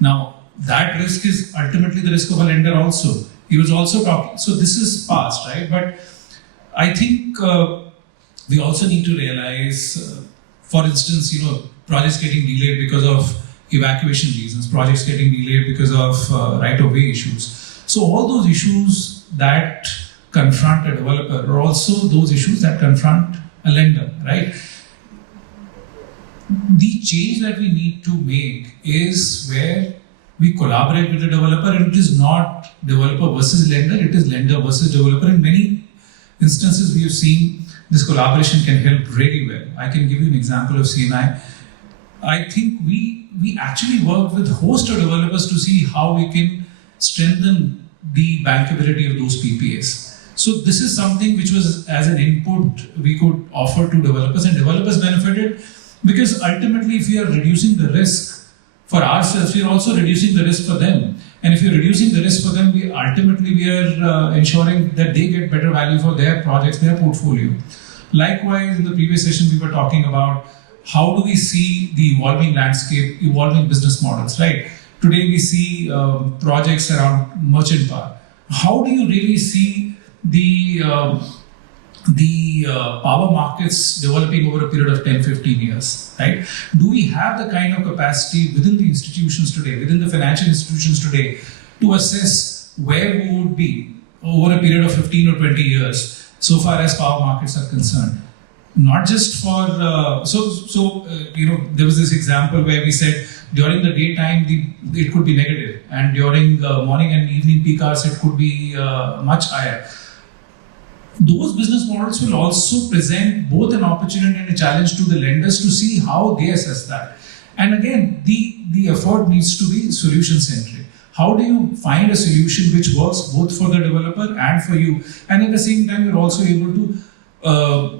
Now, that risk is ultimately the risk of a lender also. He was also talking, so this is past, right? But I think we also need to realize, for instance, projects getting delayed because of evacuation reasons, projects getting delayed because of right-of-way issues. So all those issues that confront a developer are also those issues that confront a lender, right? The change that we need to make is where we collaborate with the developer, and it is not developer versus lender, it is lender versus developer. In many instances, we have seen this collaboration can help really well. I can give you an example of CNI. I think we actually worked with a host of developers to see how we can strengthen the bankability of those PPAs. So this is something which was, as an input, we could offer to developers, and developers benefited because ultimately, if we are reducing the risk for ourselves, we are also reducing the risk for them. And if you're reducing the risk for them, we are ensuring that they get better value for their projects, their portfolio. Likewise, in the previous session, we were talking about how do we see the evolving landscape, evolving business models, right? Today, we see projects around merchant power. How do you really see the power markets developing over a period of 10-15 years, right? Do we have the kind of capacity within the institutions today, within the financial institutions today, to assess where we would be over a period of 15 or 20 years so far as power markets are concerned? Not just for, there was this example where we said during the daytime it could be negative, and during morning and evening peak hours it could be much higher. Those business models will also present both an opportunity and a challenge to the lenders to see how they assess that. And again, the effort needs to be solution-centric. How do you find a solution which works both for the developer and for you? And at the same time, you're also able to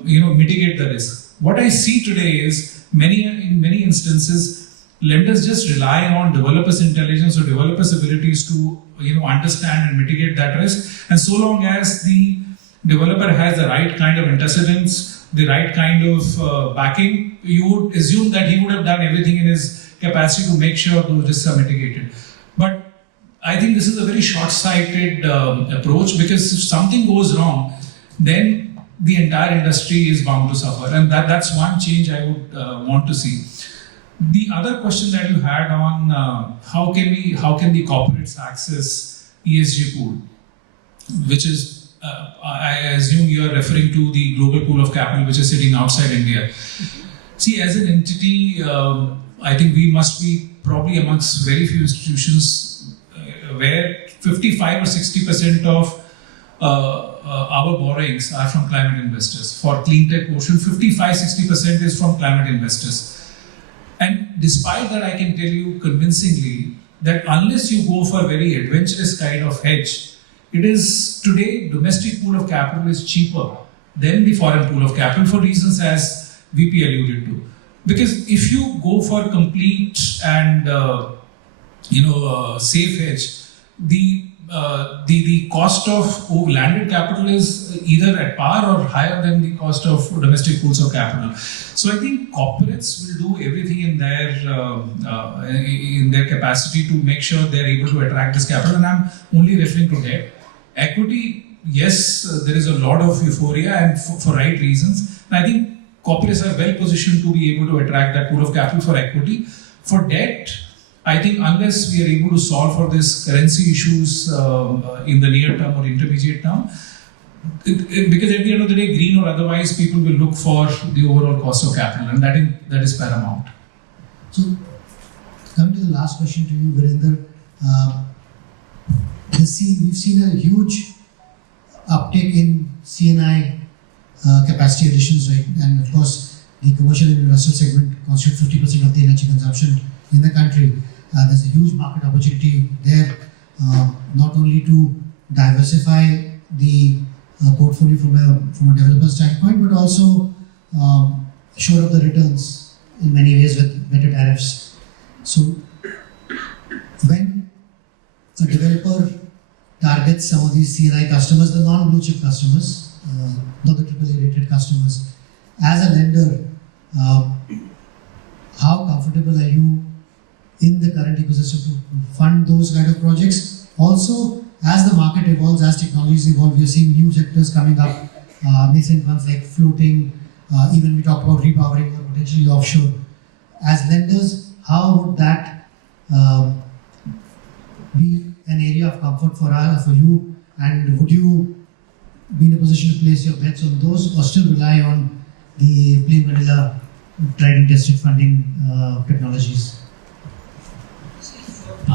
mitigate the risk. What I see today is in many instances, lenders just rely on developers' intelligence or developers' abilities to understand and mitigate that risk. And so long as the developer has the right kind of antecedents, the right kind of backing, you would assume that he would have done everything in his capacity to make sure those risks are mitigated. But I think this is a very short-sighted approach, because if something goes wrong, then the entire industry is bound to suffer. And that's one change I would want to see. The other question that you had on how can the corporates access ESG pool, which is, I assume you are referring to the global pool of capital which is sitting outside India. See, as an entity, I think we must be probably amongst very few institutions where 55 or 60% of our borrowings are from climate investors. For Cleantech portion, 55-60% is from climate investors. And despite that, I can tell you convincingly that unless you go for a very adventurous kind of hedge, it is today domestic pool of capital is cheaper than the foreign pool of capital for reasons as VP alluded to. Because if you go for complete and safe hedge, the cost of landed capital is either at par or higher than the cost of domestic pools of capital. So I think corporates will do everything in their capacity to make sure they're able to attract this capital. And I'm only referring to debt. Equity, yes, there is a lot of euphoria and for right reasons. And I think corporates are well positioned to be able to attract that pool of capital for equity. For debt, I think unless we are able to solve for this currency issues in the near term or intermediate term, because at the end of the day, green or otherwise, people will look for the overall cost of capital, and that is paramount. So, coming to the last question to you, Virender, we've seen a huge uptick in C&I capacity additions, right? And of course, the commercial and industrial segment constitute 50% of the energy consumption in the country. There's a huge market opportunity there, not only to diversify the portfolio from a developer standpoint, but also shore up the returns in many ways with better tariffs. So, when a developer targets some of these C&I customers, the non-blue chip customers, not the AAA rated customers, as a lender, how comfortable are you in the current ecosystem to fund those kind of projects? Also, as the market evolves, as technologies evolve, we are seeing new sectors coming up, nascent ones like floating, even we talked about repowering or potentially offshore. As lenders, how would that be an area of comfort for you, and would you be in a position to place your bets on those or still rely on the plain vanilla tried and tested funding technologies?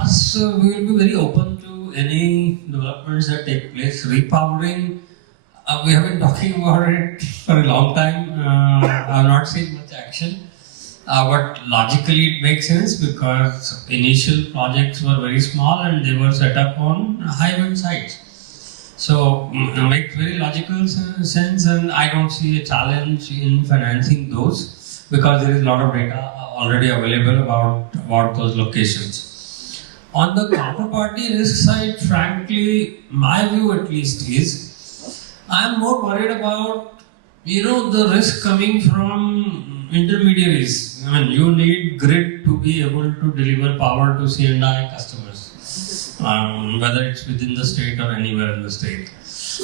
So we will be very open to any developments that take place. Repowering, we have been talking about it for a long time. I have not seen much action. But logically it makes sense because initial projects were very small and they were set up on high wind sites. So it makes very logical sense, and I don't see a challenge in financing those because there is a lot of data already available about those locations. On the counterparty risk side, frankly, my view at least is, I'm more worried about, the risk coming from intermediaries. I mean, you need grid to be able to deliver power to C&I customers, whether it's within the state or anywhere in the state.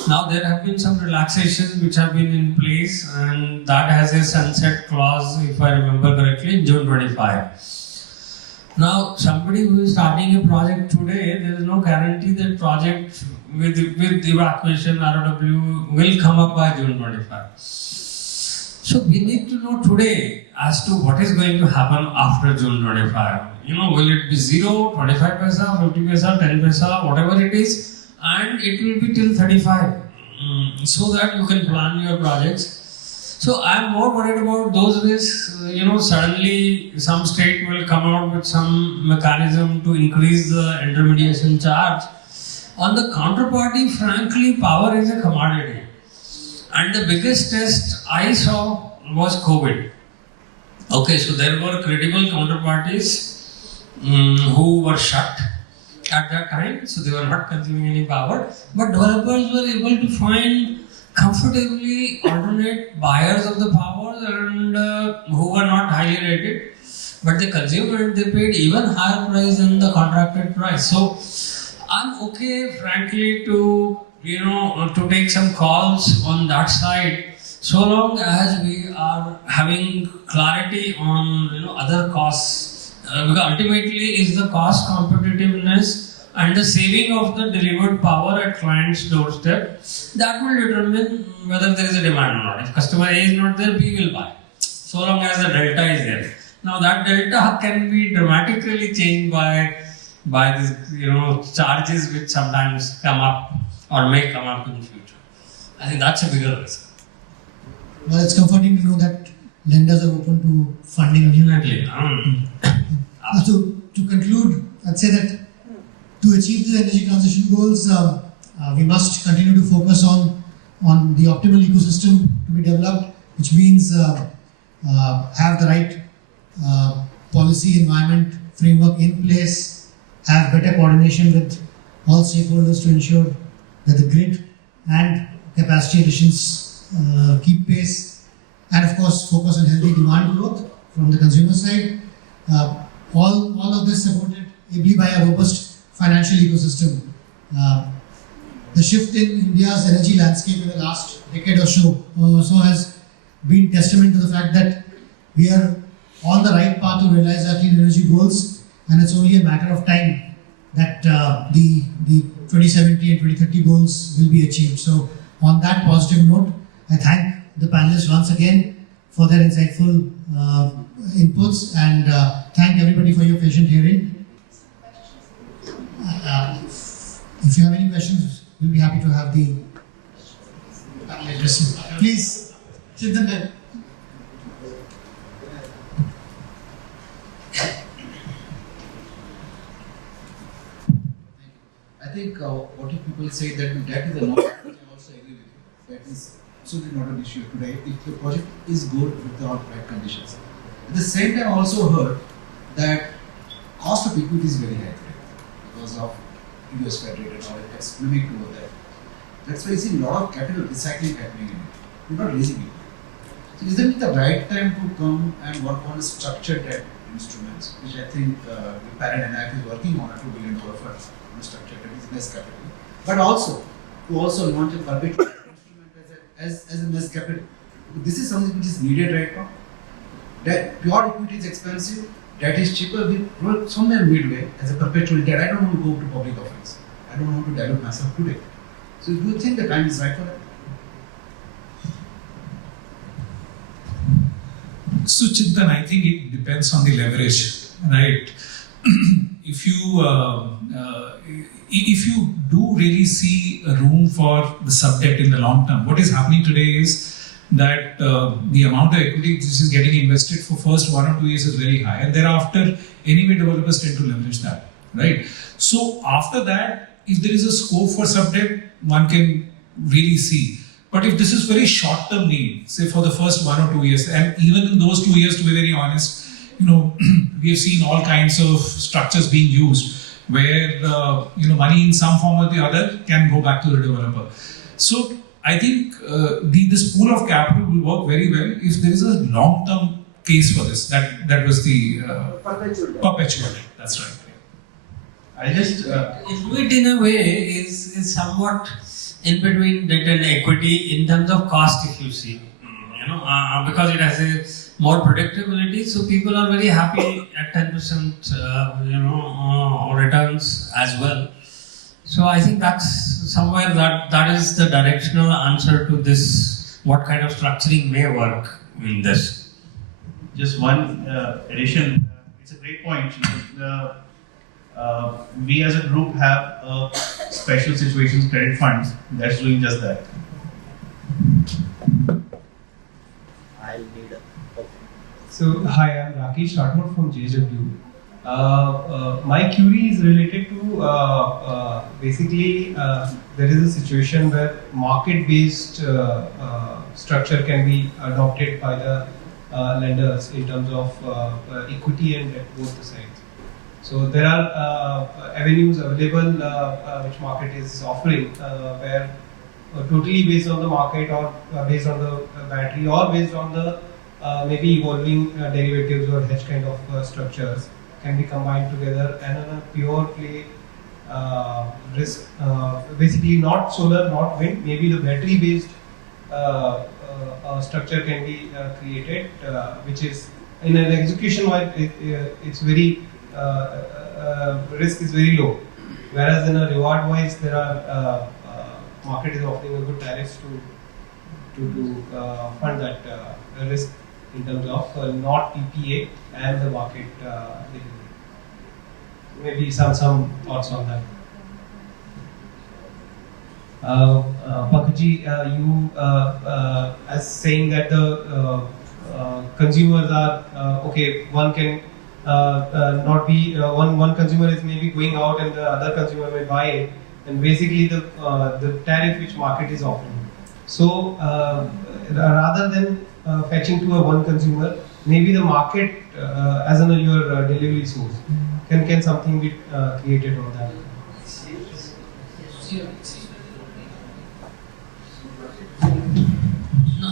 Now, there have been some relaxations which have been in place, and that has a sunset clause, if I remember correctly, in June 25. Now, somebody who is starting a project today, there is no guarantee that project with evacuation ROW will come up by June 25. So we need to know today as to what is going to happen after June 25. Will it be 0, 25 paisa, 50 paisa, 10 paisa, whatever it is, and it will be till 35, so that you can plan your projects. So I'm more worried about those risks. Suddenly some state will come out with some mechanism to increase the intermediation charge. On the counterparty, frankly, power is a commodity. And the biggest test I saw was COVID. Okay, so there were credible counterparties who were shut at that time, so they were not consuming any power. But developers were able to find comfortably alternate buyers of the power and who were not highly rated, but they consumed it, they paid even higher price than the contracted price. So I'm okay, frankly, to to take some calls on that side, so long as we are having clarity on other costs. Because ultimately is the cost competitiveness and the saving of the delivered power at client's doorstep that will determine whether there is a demand or not. If customer A is not there, B will buy. So long as the delta is there. Now that delta can be dramatically changed by these charges which sometimes come up or may come up in the future. I think that's a bigger risk. Well, it's comforting to know that lenders are open to funding new. Definitely. So to conclude, I'd say that to achieve the energy transition goals, we must continue to focus on the optimal ecosystem to be developed, which means have the right policy environment framework in place, have better coordination with all stakeholders to ensure that the grid and capacity additions keep pace, and of course focus on healthy demand growth from the consumer side. All of this supported ably by a robust financial ecosystem. The shift in India's energy landscape in the last decade or so has been testament to the fact that we are on the right path to realize our clean energy goals, and it's only a matter of time that the 2070 and 2030 goals will be achieved. So on that positive note, I thank the panelists once again for their insightful inputs, and thank everybody for your patient hearing. If you have any questions, we'll be happy to have the panel address. Please, Chintan. I think what if people say that is a norm, I also agree with you. That is absolutely not an issue today if the project is good with the right conditions. At the same time, I also heard that cost of equity is very high today because of US Fed rate and all that. That's mimicked over there. That's why you see a lot of capital recycling happening in it. You're not raising it. So isn't it the right time to come and work on structured debt instruments, which I think WIPPA is working on a $2 billion fund on structured debt is less capital. But also to also launch a perpetual instrument as a less capital. This is something which is needed right now. That pure equity is expensive, debt is cheaper. We work somewhere midway as a perpetual debt. I don't want to go to public offerings. I don't want to dilute myself today. So do you think the time is right for that? So Chintan, I think it depends on the leverage, right? If you do really see a room for the sub-debt in the long term, what is happening today is that the amount of equity which is getting invested for first 1 or 2 years is very high, and thereafter anyway developers tend to leverage that, right? So after that, if there is a scope for sub-debt, one can really see. But if this is very short-term need, say for the first 1 or 2 years, and even in those 2 years, to be very honest, we have seen all kinds of structures being used where money in some form or the other can go back to the developer. So I think this pool of capital will work very well if there is a long-term case for this. That was the perpetual. That's right. I just it in a way is somewhat in between debt and equity in terms of cost, if you see, because it has a more predictability, so people are very happy at 10% returns as well. So I think that's somewhere that is the directional answer to this, what kind of structuring may work in this. just one addition. It's a great point. We as a group have a special situations credit fund that's doing just that. So, hi, I'm Rakesh Rathod from JW. My query is related to basically there is a situation where market-based structure can be adopted by the lenders in terms of equity and debt, both the sides. So there are avenues available which market is offering where totally based on the market or based on the battery or based on the maybe evolving derivatives or hedge kind of structures can be combined together, and on a pure play risk. Basically, not solar, not wind. Maybe the battery-based structure can be created, which is in an execution-wise, it's very risk is very low. Whereas in a reward-wise, there are market is offering a good tariffs to fund that risk in terms of not PPA and the market delivery. Maybe some thoughts on that. Pankaj, you as saying that the consumers are okay. One can not be one consumer is maybe going out and the other consumer may buy it, and basically the tariff which market is offering. So rather than fetching to a one consumer, maybe the market as an your delivery source. Can something be created on that?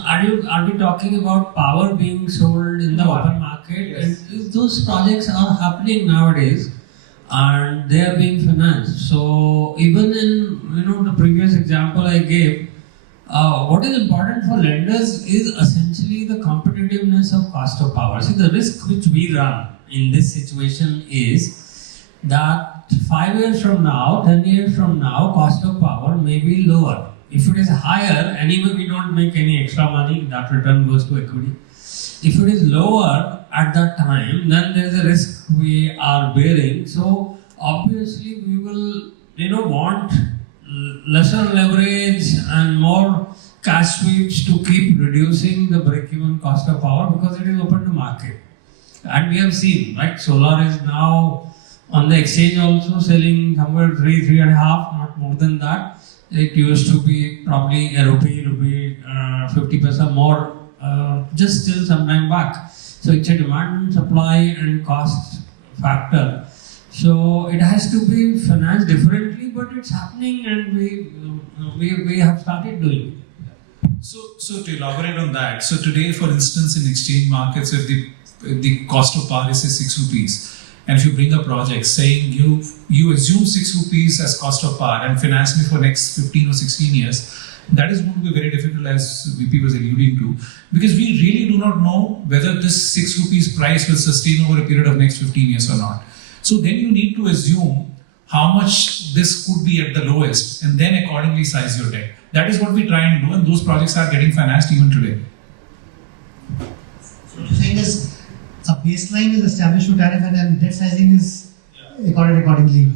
Are we talking about power being sold in the open market? Yes. And those projects are happening nowadays, and they are being financed. So even in the previous example I gave, what is important for lenders is essentially the competitiveness of cost of power. See, the risk which we run in this situation is that 5 years from now, 10 years from now, cost of power may be lower. If it is higher, anyway we don't make any extra money, that return goes to equity. If it is lower at that time, then there is a risk we are bearing. So obviously we will want lesser leverage and more cash sweeps to keep reducing the break-even cost of power because it is open to market. And we have seen, right, solar is now on the exchange also selling somewhere 3.5, not more than that. It used to be probably a rupee 50 paisa more just till some time back. So it's a demand, supply and cost factor. So it has to be financed differently, but it's happening and we have started doing it. So to elaborate on that, so today, for instance, in exchange markets, if the cost of power is say 6 rupees, and if you bring a project saying you assume 6 rupees as cost of power and finance me for next 15 or 16 years, that is going to be very difficult, as VP was alluding to, because we really do not know whether this 6 rupees price will sustain over a period of next 15 years or not. So then you need to assume how much this could be at the lowest and then accordingly size your debt. That is what we try and do, and those projects are getting financed even today. So the thing is, a baseline is established for tariff and then debt sizing is accordingly.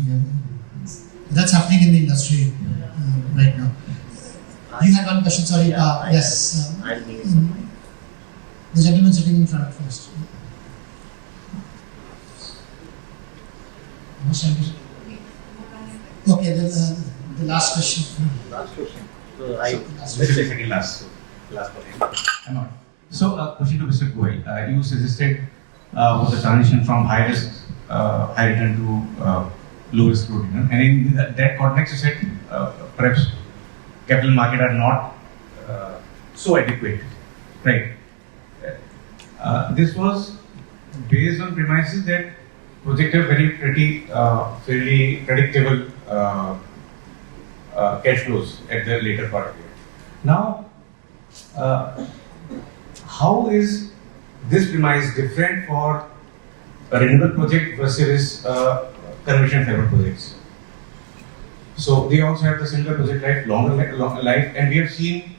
That's happening in the industry right now. You had one question, sorry. Yes. The gentleman sitting in front first. Okay, the last question. Last question. So I missed the second last question. So, question to Mr. Goel. You suggested was the transition from high risk, high return to low risk, low return, and in that context, you said perhaps capital market are not so adequate, right? This was based on premises that project have fairly predictable cash flows at the later part of it. Now, how is this premise different for a renewable project versus conventional fiber projects? So they also have the similar project life, longer life, and we have seen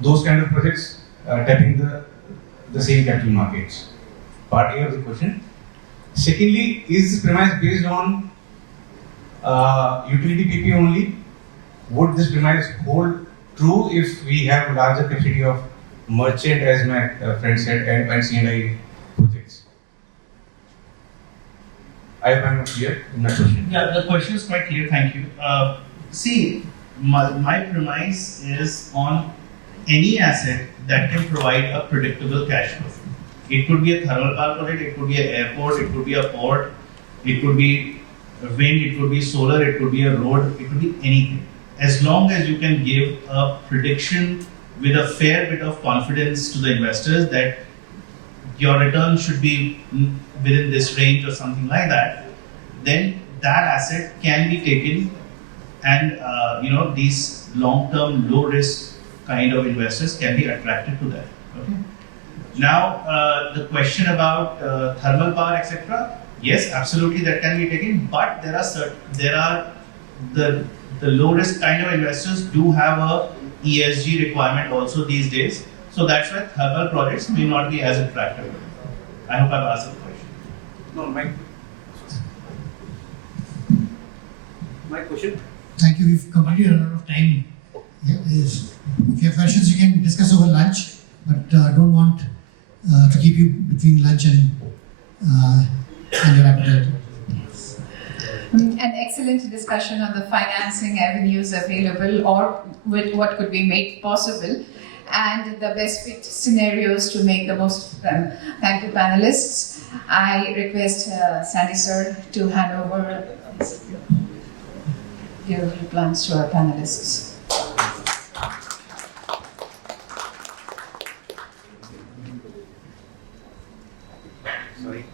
those kind of projects tapping the same capital markets. Part A of the question. Secondly, is this premise based on utility PP only? Would this premise hold true if we have larger capacity of merchant, as my friend said, and C&I projects? I hope I'm not clear in my question. Yeah, the question is quite clear, thank you. See, my premise is on any asset that can provide a predictable cash flow. It could be a thermal power project, it could be an airport, it could be a port, it could be wind, it could be solar, it could be a road, it could be anything. As long as you can give a prediction with a fair bit of confidence to the investors that your return should be within this range or something like that, then that asset can be taken and these long-term, low-risk kind of investors can be attracted to that. Okay. Now, the question about thermal power, etc. Yes, absolutely, that can be taken, but there are the low-risk kind of investors do have a ESG requirement also these days. So that's why thermal projects may not be as attractive. I hope I've answered the question. No, my question. Thank you. We've completed a lot of time. Yeah, yes. If you have questions, you can discuss over lunch, but don't want to keep you between lunch and your appetite. An excellent discussion on the financing avenues available or with what could be made possible and the best fit scenarios to make the most of them. Thank you, panelists. I request Sandy sir to hand over your plans to our panelists. Sorry.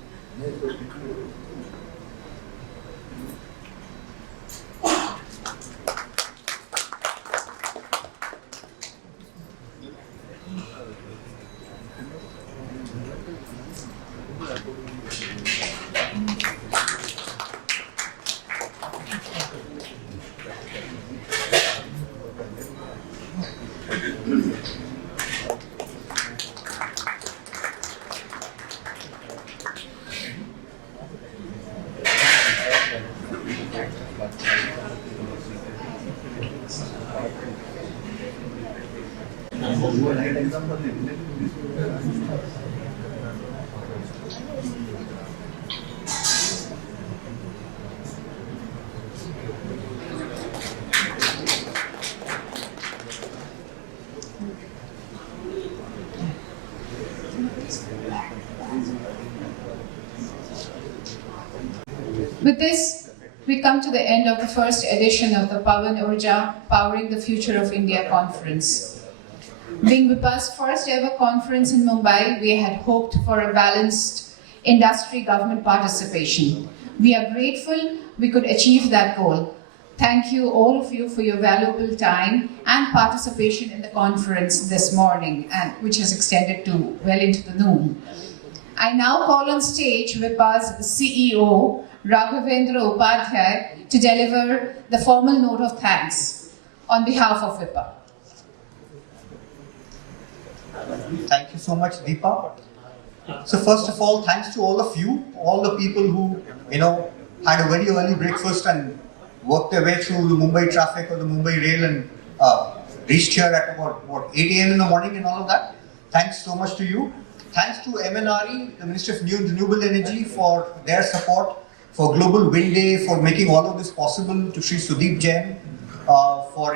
With this, we come to the end of the first edition of the 𝑂𝑣𝑒_𝑟𝑔𝑦 Powering the Future of India conference. Being WIPPA's first ever conference in Mumbai, we had hoped for a balanced industry government participation. We are grateful we could achieve that goal. Thank you, all of you, for your valuable time and participation in the conference this morning, and which has extended to well into the noon. I now call on stage WIPPA's CEO, 𝑅𝑒𝑛𝑒𝑤𝑎𝑏𝑙𝑒 𝐸𝑛𝑒𝑟𝑔𝑦, to deliver the formal note of thanks on behalf of WIPPA. Thank you so much, Deepa. So first of all, thanks to all of you, all the people who, had a very early breakfast and worked their way through the Mumbai traffic or the Mumbai rail and reached here at about 8 a.m. in the morning and all of that. Thanks so much to you. Thanks to MNRE, the Ministry of New and Renewable Energy, for their support, for Global Wind Day, for making all of this possible, to Sri Sudeep Jain, for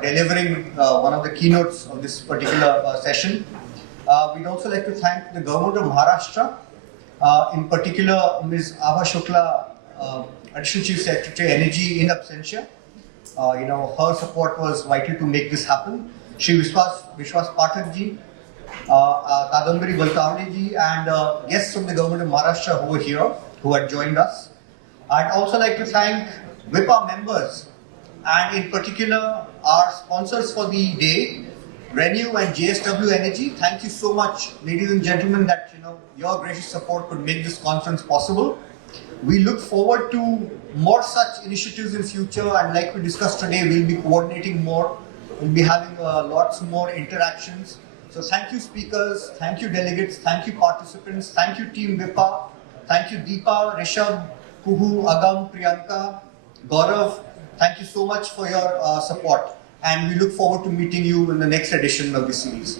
delivering one of the keynotes of this particular session. We'd also like to thank the Government of Maharashtra, in particular Ms. Abha Shukla, Additional Chief Secretary Energy in absentia. Her support was vital to make this happen. Shri Vishwas Pathak ji, Kadambari Baltavani ji, and guests from the Government of Maharashtra who were here, who had joined us. I'd also like to thank WIPPA members, and in particular our sponsors for the day, ReNew and JSW Energy. Thank you so much, ladies and gentlemen, that your gracious support could make this conference possible. We look forward to more such initiatives in future, and like we discussed today, we'll be coordinating more. We'll be having lots more interactions. So thank you speakers, thank you delegates, thank you participants, thank you team WIPPA, thank you Deepa, Rishabh, Kuhu, Agam, Priyanka, Gaurav. Thank you so much for your support, and we look forward to meeting you in the next edition of the series.